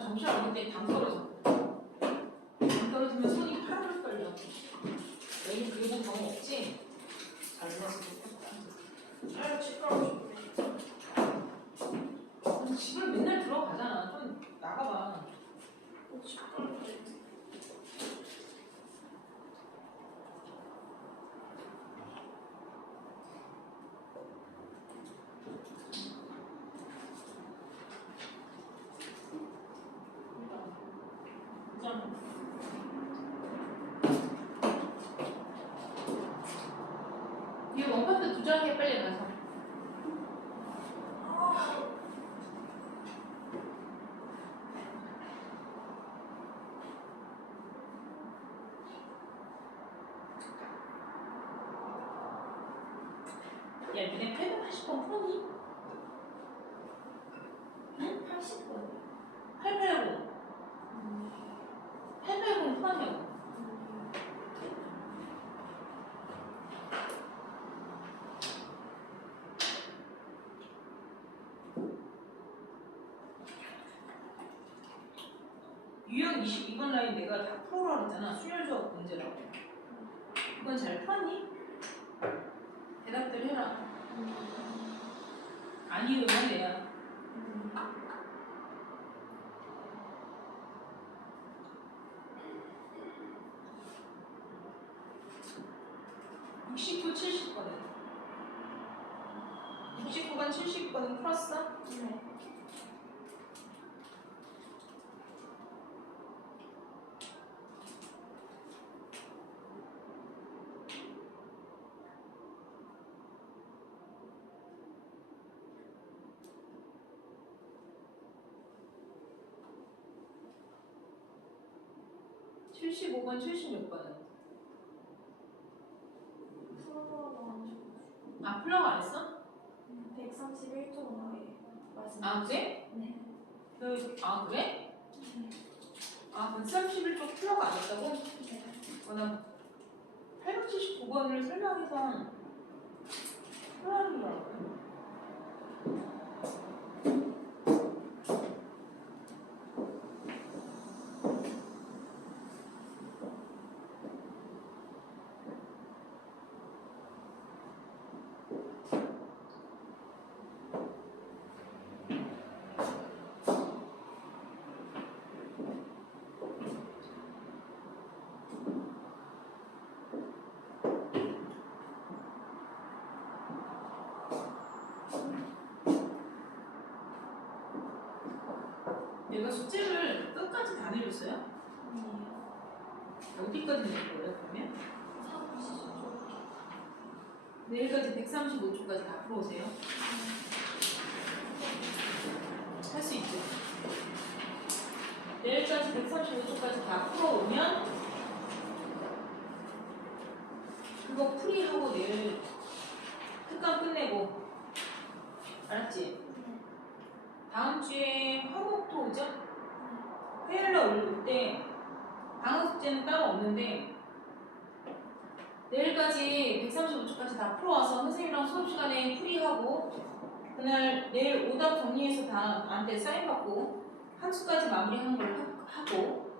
점심 먹을 때 당 떨어져. 당 떨어지면 손이 파르르 떨려. 너희는 그래본 경험 없지? 잘 몰라서 좋겠다. 집 가고 싶네. 집을 맨날 들어가잖아. 좀 나가봐. 집 가고 싶네. 이 원파트 두 장 해 빨리 가서. 야, 니네 880번 풀었니? 응? 80번. 880. 880 풀었냐고. 유형 22번 라인 내가 다 풀어라 그랬잖아. 순열조합 문제라고. 그건 잘 풀었니? 대답들 해라. 아니면 내야. 69, 70번은? 69번, 70번은 풀었어? 네. 칠십오 번 76번은? 풀어라고 하셔가지고. 아, 풀라고 안 했어? 131쪽 나에 말씀. 아, 그래? 네. 아, 그래? 네. 아, 131쪽 풀라고 안 했다고? 네. 나 879번을 설명해서 풀라는 줄 알았거든. 내가 숙제를 끝까지 다 내줬어요? 아니에요. 어디까지 낼 거예요, 그러면? 30쪽. 내일까지 135초까지 다 풀어오세요. 할 수 있죠. 내일까지 135초까지 다 풀어오면 그거 풀이하고 내일 특강 끝내고 알았지? 다음 주에 화목토 오죠? 화요일날 올 때 방학 숙제는 따로 없는데 내일까지 135초까지 다 풀어와서 선생님이랑 수업 시간에 풀이하고 그날 내일 오답 정리해서 다 나한테 사인 받고 함수까지 마무리하는 걸 하고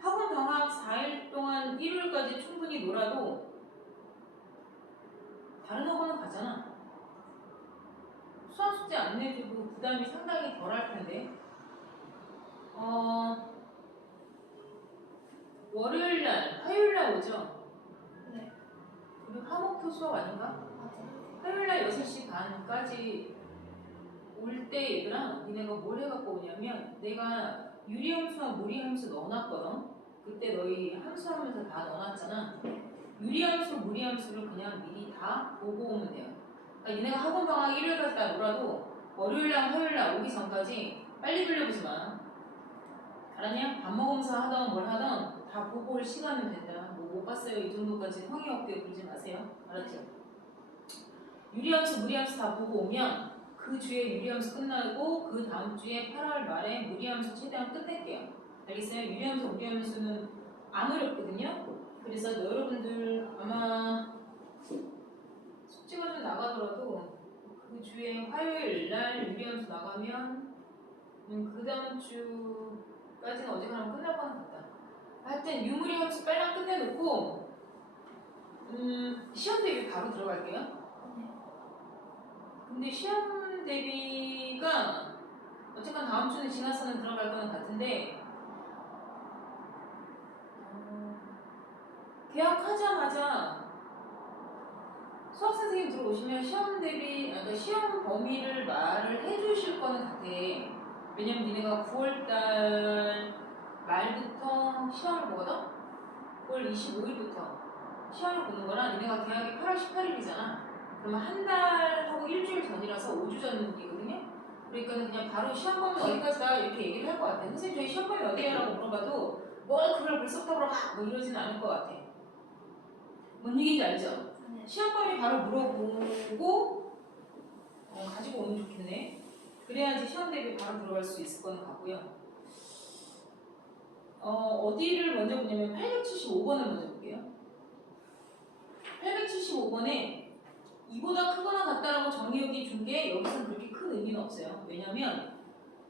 학원 방학 4일 동안 일요일까지 충분히 놀아도 다른 학원은 가잖아. 수학 숙제 안 내줘도 부담이 상당히 덜할 텐데 월요일날, 화요일날 오죠? 네. 우리 화목토 수업 아닌가? 맞아요. 화요일날 6시 반까지 올 때 얘들아 니네가 뭘 해갖고 오냐면 내가 유리함수와 무리함수 넣어놨거든. 그때 너희 함수하면서 다 넣어놨잖아. 유리함수, 무리함수를 그냥 미리 다 보고 오면 돼요. 그러니까 니네가 학원 방학 일요일까지 다 놀아도 월요일날, 화요일날 오기 전까지 빨리 빌려보지 마. 알았냐? 밥 먹으면서 하던 뭘 하던 다 보고 올 시간은 된다. 뭐 못 봤어요 이 정도까지 성의 없게 그러지 마세요. 알았죠? 유리함수, 무리함수 다 보고 오면 그 주에 유리함수 끝나고 그 다음 주에 8월 말에 무리함수 최대한 끝낼게요. 알겠어요? 유리함수, 무리함수는 안 어렵거든요. 그래서 여러분들 아마 숙제가 좀 나가더라도 그 주에 화요일 날 유리함수 나가면 그 다음 주까지는 어지간하면 끝날 것 같다. 하여튼 유무리 함수 빨랑 끝내놓고 시험 대비 바로 들어갈게요. 근데 시험 대비가 어쨌건 다음 주는 지나서는 들어갈 거는 같은데 개학하자마자 수학 선생님 들어오시면 시험 대비, 그러니까 시험 범위를 말을 해주실 거는 같아. 왜냐면 니네가 9월달 말부터 시험을 보거든? 9월 25일부터 시험을 보는 거라 니네가 개학이 8월 18일이잖아. 그러면 한 달하고 일주일 전이라서 5주 전이거든요? 그러니까 그냥 바로 시험 범위 어디까지다 이렇게 얘기를 할 것 같아. 선생님 저희 시험 범위 어디에요? 라고 물어봐도 뭘 그걸 벌써부터 물어봐 뭐 이러진 않을 것 같아. 뭔 얘기인지 알죠? 시험 범위 바로 물어보고 가지고 오면 좋겠네. 그래야지 시험 대비 바로 들어갈 수 있을 거는 같고요. 어디를 먼저 보냐면 875번을 먼저 볼게요. 875번에 이보다 크거나 같다라고 정의역이 준 게 여기서는 그렇게 큰 의미는 없어요. 왜냐면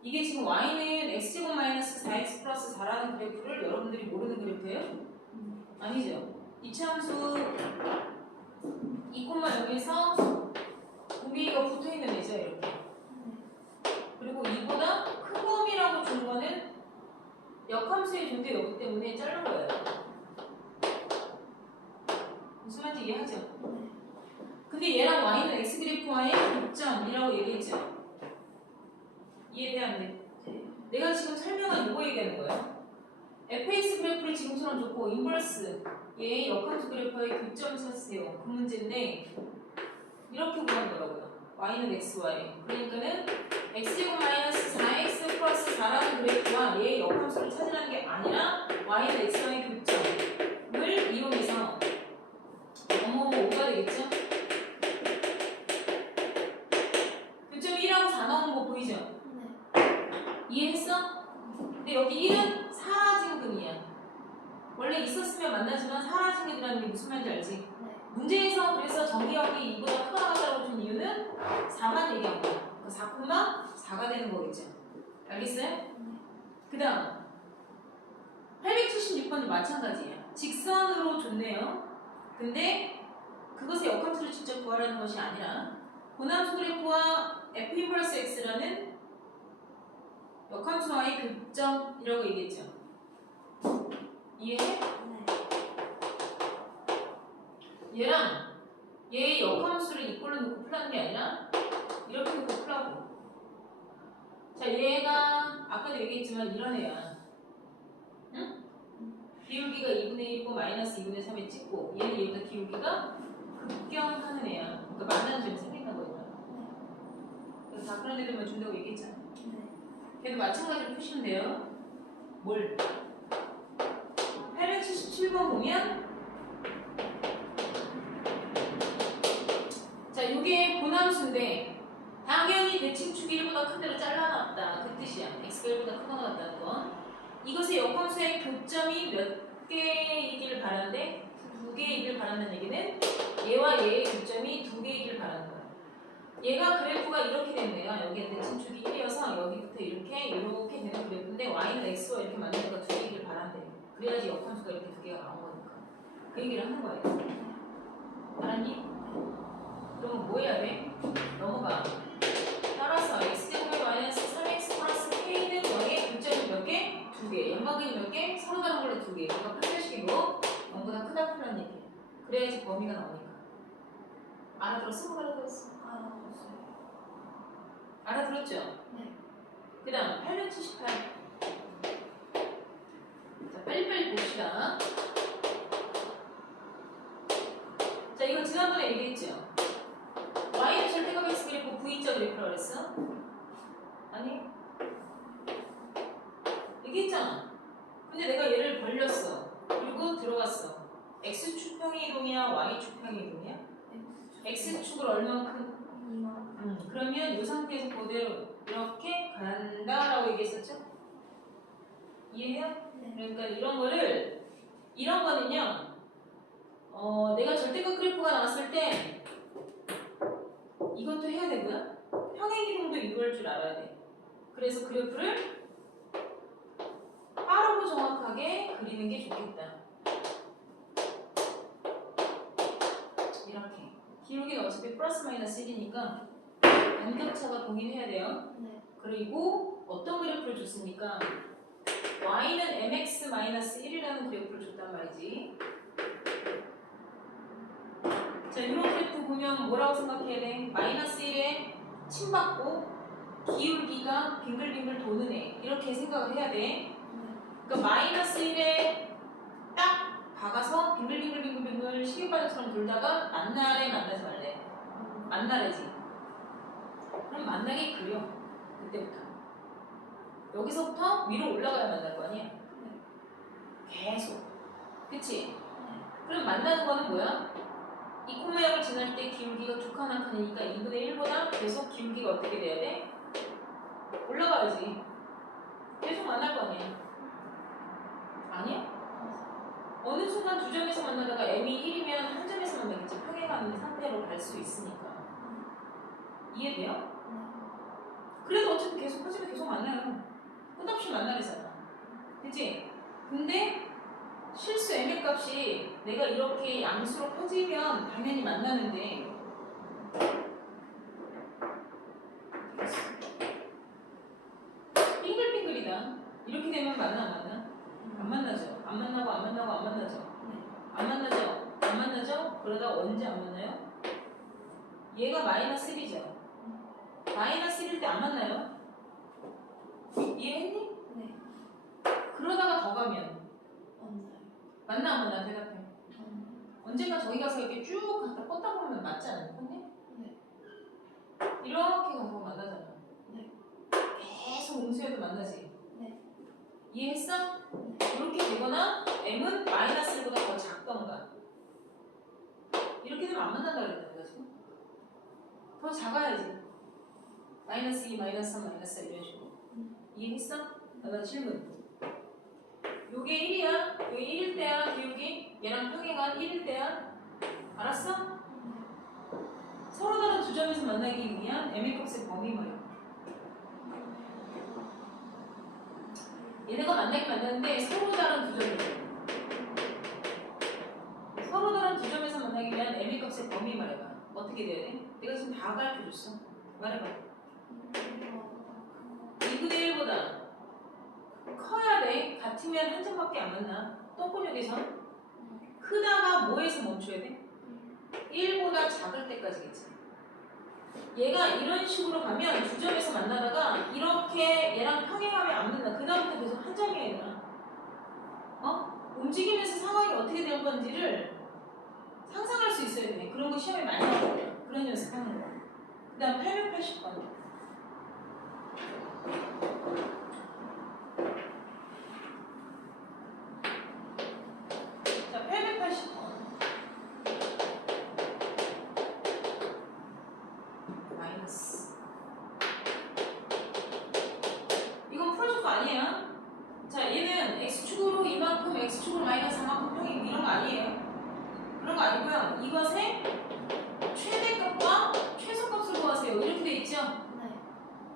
이게 지금 y는 x제곱 마이너스 4x 플러스 4라는 그래프를 여러분들이 모르는 그래프예요? 아니죠. 이차함수 2,0에서 공비가 붙어있는 애죠 이렇게. 그리고 이보다 큰 범위라고 준 거는 역함수의 존재 여부 때문에 자른 거예요. 무슨 말인지 이해하죠? 근데 얘랑 y는 x 그래프와의 교점이라고 얘기했죠. 이해돼 안 돼? 내가 지금 설명한 이거 얘기하는 거예요. fx 그래프를 지금처럼 줬고 인버스 얘의 역함수 그래프와의 교점을 찾으세요. 그 문제인데 이렇게 구하는 거라고요. y는 xy. 그러니까는 x제곱 마이너스 4x 플러스 4라는 그래프와 얘의 역함수를 찾으라는 게 아니라 y는 xy의 교점을 이용해서 어머어머 5가 되겠죠? 교점이 1하고 4 나오는 거 보이죠? 이해했어? 근데 여기 1은 사라진 근이야. 원래 있었으면 만나지만 사라진 근이라는 게 무슨 말인지 알지? 문제에서 그래서 정의역이 이보다 크다 같다고 준 이유는 4만 얘기한 거야. 4,4가 되는 거겠죠. 알겠어요? 그 다음 876번도 마찬가지예요. 직선으로 줬네요. 근데 그것의 역함수를 직접 구하라는 것이 아니라 고함수 그래프와 f 인버스 x라는 역함수와의 교점이라고 얘기했죠. 이해해? 얘랑 얘의 역함수를 이꼴로 놓고 풀라는 게 아니라 이렇게 놓고 풀라고. 자, 얘가 아까도 얘기했지만 이런 애야. 응? 기울기가 2분의 1이고 마이너스 2분의 3에 찍고 얘는 얘보다 기울기가 급경하는 애야. 그러니까 만나는 점이 생긴다는 거니까. 그래서 다 그런 애들만 준다고 얘기했잖아. 걔도 마찬가지로 푸시면 돼요. 뭘? 877번 보면 자, 이게 고함수인데 당연히 대칭축이 1보다 큰 대로 잘라놨다. 그 뜻이야. x가 1보다 크거나 같다는 건. 이것의 역함수의 교점이 몇 개이기를 바라는데 2개이기를 바란다는 얘기는 얘와 얘의 교점이 2개이기를 바라는 거야. 얘가 그래프가 이렇게 됐네요. 여기에 대칭축이 1이어서 여기부터 이렇게 되는 그래프인데 y는 x와 이렇게 만나니까 2개이기를 바란대. 그래야지 역함수가 이렇게 2개가 나온 거니까. 그 얘기를 하는 거예요. 알았니? 그러면 뭐 해야 돼? 넘어가. 따라서 x제곱의 마이너스 3x 플러스 k는 0의 교점이 몇 개? 2개. 연방근이 몇 개? 서로 다른 걸로 2개. 그러니까 판별식이고 0보다 크다 크다는 얘기야. 그래야지 범위가 나오니까. 알아들었어? 못 알아들었어? 알아들었죠? 네. 그 다음 878. 자, 빨리빨리 봅시다. 자, 이건 지난번에 얘기했죠? y는 절대값 x 그래프 v자 그래프라고 그랬어? 아니? 얘기했잖아. 근데 내가 얘를 벌렸어. 그리고 들어갔어. x축평의 이동이야? y축평의 이동이야? x축을 얼만큼? 그러면 이 상태에서 그대로 이렇게 간다라고 얘기했었죠? 이해해요? 그러니까 이런 거는요, 내가 절대값 그래프가 나왔을 때 이것도 해야 되고요. 평행이동도 이루어질 줄 알아야 돼. 그래서 그래프를 빠르고 정확하게 그리는 게 좋겠다. 이렇게. 기울기는 어차피 플러스 마이너스 1이니까 반격차가 동일해야 돼요. 그리고 어떤 그래프를 줬습니까? y는 mx-1이라는 그래프를 줬단 말이지. 자, 이런 그래프 보면 뭐라고 생각해야 돼? 마이너스 1에 침받고 기울기가 빙글빙글 도는 애. 이렇게 생각을 해야 돼. 그러니까 마이너스 1에 딱 박아서 빙글빙글빙글빙글 시계바늘처럼 돌다가 만나래 만나지 말래? 만나래지. 그럼 만나게 그려. 그때부터. 여기서부터 위로 올라가야 만날 거 아니야? 계속. 그치? 그럼 만나는 거는 뭐야? 이 코마역을 지날 때 기울기가 두 칸 한 칸이니까 2분의 1보다 계속 기울기가 어떻게 돼야 돼? 올라가야지. 계속 만날 거 아니야? 아니야? 어느 순간 두 점에서 만나다가 m이 1이면 한 점에서 만나겠지. 평행하는 상태로 갈 수 있으니까. 이해돼요? 그래도 어차피 계속 커지면 계속 만나요. 끝없이 만나래잖아. 그치? 근데 실수 m의 값이 내가 이렇게 양수로 커지면 당연히 만나는데 빙글빙글이다. 이렇게 되면 만나 안 만나? 안 만나죠. 안 만나고 안 만나고 안 만나죠. 안 만나죠. 안 만나죠. 그러다 언제 안 만나요? 얘가 마이너스 1이죠. 마이너스 1일 때 안 만나요? 이해했니? 네. 그러다가 더 가면 없나요? 만나 안 만나? 대답해. 언젠가 저기 가서 이렇게 쭉 갖다 뻗다 보면 맞지 않을 건데? 네. 이렇게 가서 만나잖아. 네. 계속 음수에도 만나지. 네. 이해했어? 네. 이렇게 되거나 m은 마이너스 1보다 더 작던가 이렇게 되면 안 만난다 그랬다 내가 지금. 더 작아야지. 마이너스 2, 마이너스 3, 마이너스 4 이런 식으로. 이해했어? 그다음 질문. 요게 1이야? 요게 1일 때야? 기울기? 얘랑 평행한 1일 때야? 알았어? 서로 다른 두 점에서 만나기 위한 m의 값의 범위 뭐야? 얘네가 만나긴 만나는데 서로 다른 두 점에서 서로 다른 두 점에서 만나기 위한 m의 값의 범위 말해봐. 어떻게 돼야 돼? 내가 지금 다 가르쳐줬어. 말해봐. 2분의 1보다 커야 돼. 같으면 한 점밖에 안 만나. 똥꼬역에서 크다가 뭐에서 멈춰야 돼? 1보다 작을 때까지겠지. 얘가 이런 식으로 가면 두 점에서 만나다가 이렇게 얘랑 평행하면 안 만나. 그다음부터 계속 한 점이야 얘가. 움직이면서 상황이 어떻게 될 건지를 상상할 수 있어야 돼. 그런 거 시험에 많이 나오거든. 그런 연습하는 거. 그 다음 880번. 자, 880번. 마이너스. 이건 풀어줄 거 아니에요? 자, 얘는 x축으로 이만큼, x축으로 마이너스 이만큼 평행 이런 거 아니에요? 그런 거 아니고요. 이것의 최대값과 최소값을 구하세요. 이렇게 돼 있죠? 네.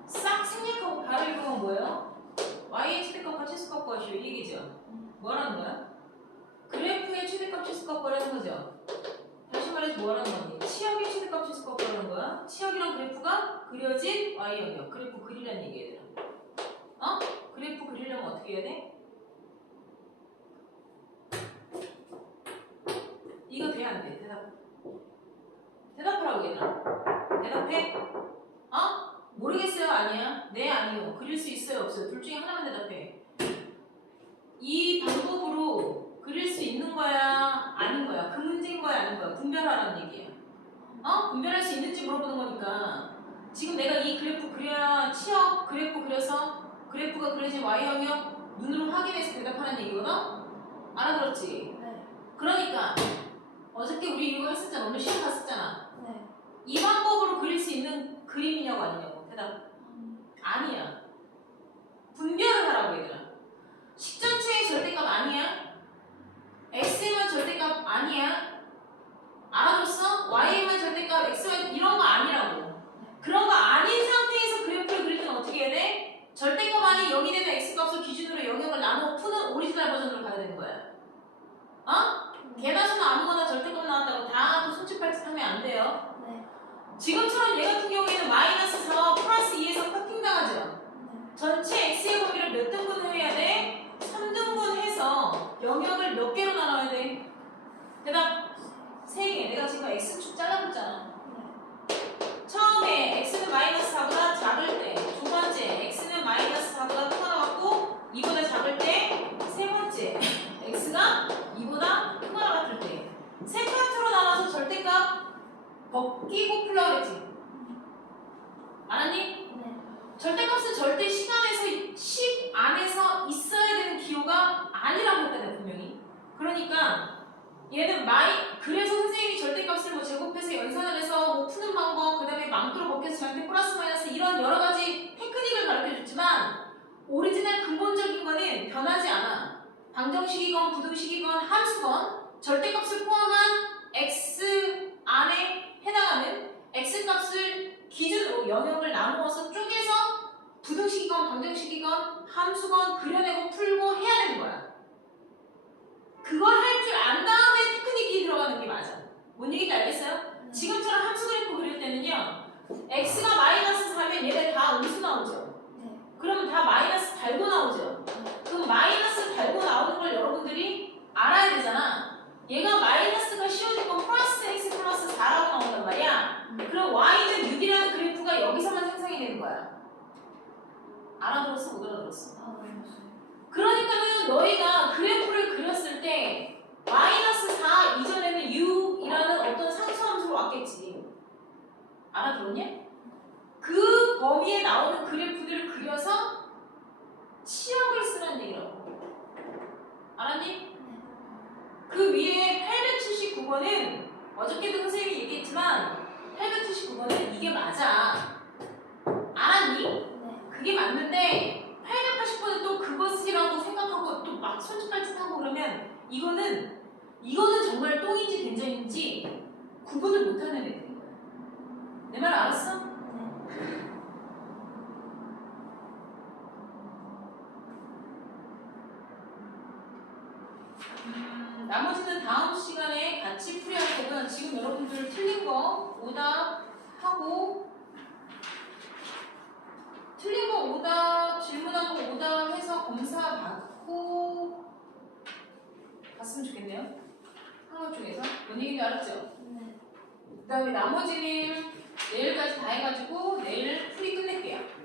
싹 생략하고 바로 이거는 뭐예요? y의 최대값과 최소값 구하시오. 이 얘기죠? 뭐라는 거야? 그래프의 최대값, 최소값 구하라는 거죠? 다시 말해서 뭐라는 거니? 치역의 최대값, 최소값 구하는 거야? 치역이랑 그래프가 그려진 y 영역. 그래프 그리라는 얘기 얘들아. 그래프 그리려면 어떻게 해야 돼? 이거 돼, 안 돼? 대답하라고 얘들아. 대답해? 모르겠어요? 아니야? 네, 아니요. 그릴 수 있어요? 없어요? 둘 중에 하나만 대답해. 이 방법으로 그릴 수 있는 거야? 아닌 거야? 그 문제인 거야? 아닌 거야? 분별하라는 얘기야. 분별할 수 있는지 물어보는 거니까. 지금 내가 이 그래프 그려야 치역 그래프 그려서 그래프가 그려진 y형형 눈으로 확인해서 대답하는 얘기거든? 알아들었지? 네. 그러니까 어저께 우리 이거 했었잖아. 오늘 시험 봤었잖아. 네. 이 방법으로 그릴 수 있는 그림이냐고 아니냐고. 대답. 아니야. 분별을 하라고 얘들아. 식전체의 절대값 아니야. x만 절대값 아니야. 알아들었어? y만 절대값, x만 이런 거 아니라고. 그런 거 아닌 상태에서 그래프를 그릴 때는 어떻게 해야 돼? 절대값 아닌 0이 되는 x값을 기준으로 영역을 나눠 푸는 오리지널 버전으로 가야 되는 거야. 개나수는 아무거나 절대값 나왔다고 다 또 손짓발짓 하면 안 돼요. 네. 지금처럼 얘 같은 경우에는 마이너스 4와 플러스 2에서 커팅 당하죠. 네. 전체 x의 범위를 몇 등분을 해야 돼? 3등분 해서 영역을 몇 개로 나눠야 돼? 대답 3개. 내가 지금 x축 잘라줬잖아. 처음에 x는 마이너스 4보다 작을 때, 두 번째 x는 마이너스 4보다 크거나 같고 2보다 작을 때, 세 번째 x가 2보다 크거나 같을 때. 세 파트로 나눠서 절대값 벗기고 풀라고 그랬지. 알았니? 네. 절대값은 절대 시간에서 식 안에서 있어야 되는 기호가 아니라고 했다 내가 분명히. 그러니까 얘는 그래서 선생님이 절대값을 뭐 제곱해서 연산을 해서 뭐 푸는 방법, 그 다음에 망토로 벗겨서 저한테 플러스 마이너스 이런 여러 가지 테크닉을 가르쳐줬지만 오리지널 근본적인 거는 변하지 않아. 방정식이건 부등식이건 함수건 절대값을 포함한 x 안에 해당하는 x값을 기준으로 영역을 나누어서 쪼개서 함수건 그려내고 풀고 해야 되는 거야. 그걸 할 줄 안 다음에 테크닉이 들어가는 게 맞아. 뭔 얘기인지 알겠어요? 지금처럼 함수 그래프 그릴 때는요. x가 마이너스 4면 얘네 다 음수 나오죠. 네. 그러면 다 마이너스 달고 나오죠. 그럼 마이너스 달고 나오는 걸 여러분들이 알아야 되잖아. 얘가 마이너스가 씌워질 건 플러스 x 플러스 4라고 나온단 말이야. 그럼 y는 6이라는 그래프가 여기서만 생성이 되는 거야. 알아들었어? 못 알아들었어? 아, 알았어요. 그러니까는 너희가 그래프를 그렸을 때 마이너스 4 이전에는 6이라는 어떤 상수함수로 왔겠지. 알아들었냐? 그 범위에 나오는 그래프들을 그려서 치역을 쓰라는 얘기라고. 알았니? 네. 그 위에 879번은 어저께도 선생님이 얘기했지만 879번은 이게 맞아. 알았니? 네. 그게 맞는데 880번은 또 그거 쓰라고 생각하고 또 막 손짓발짓하고 그러면 이거는 정말 똥인지 된장인지 구분을 못하는 애들인 거야. 내 말 알았어? 네. 나머지는 다음 시간에 같이 풀이할 거고요. 지금 여러분들 틀린 거 오답하고 틀린 거 오답, 질문한 거 오답 해서 검사 받고 갔으면 좋겠네요. 학원 쪽에서. 뭔 얘기인지 알았죠? 네. 그 다음에 나머지는 내일까지 다 해가지고 내일 풀이 끝낼게요.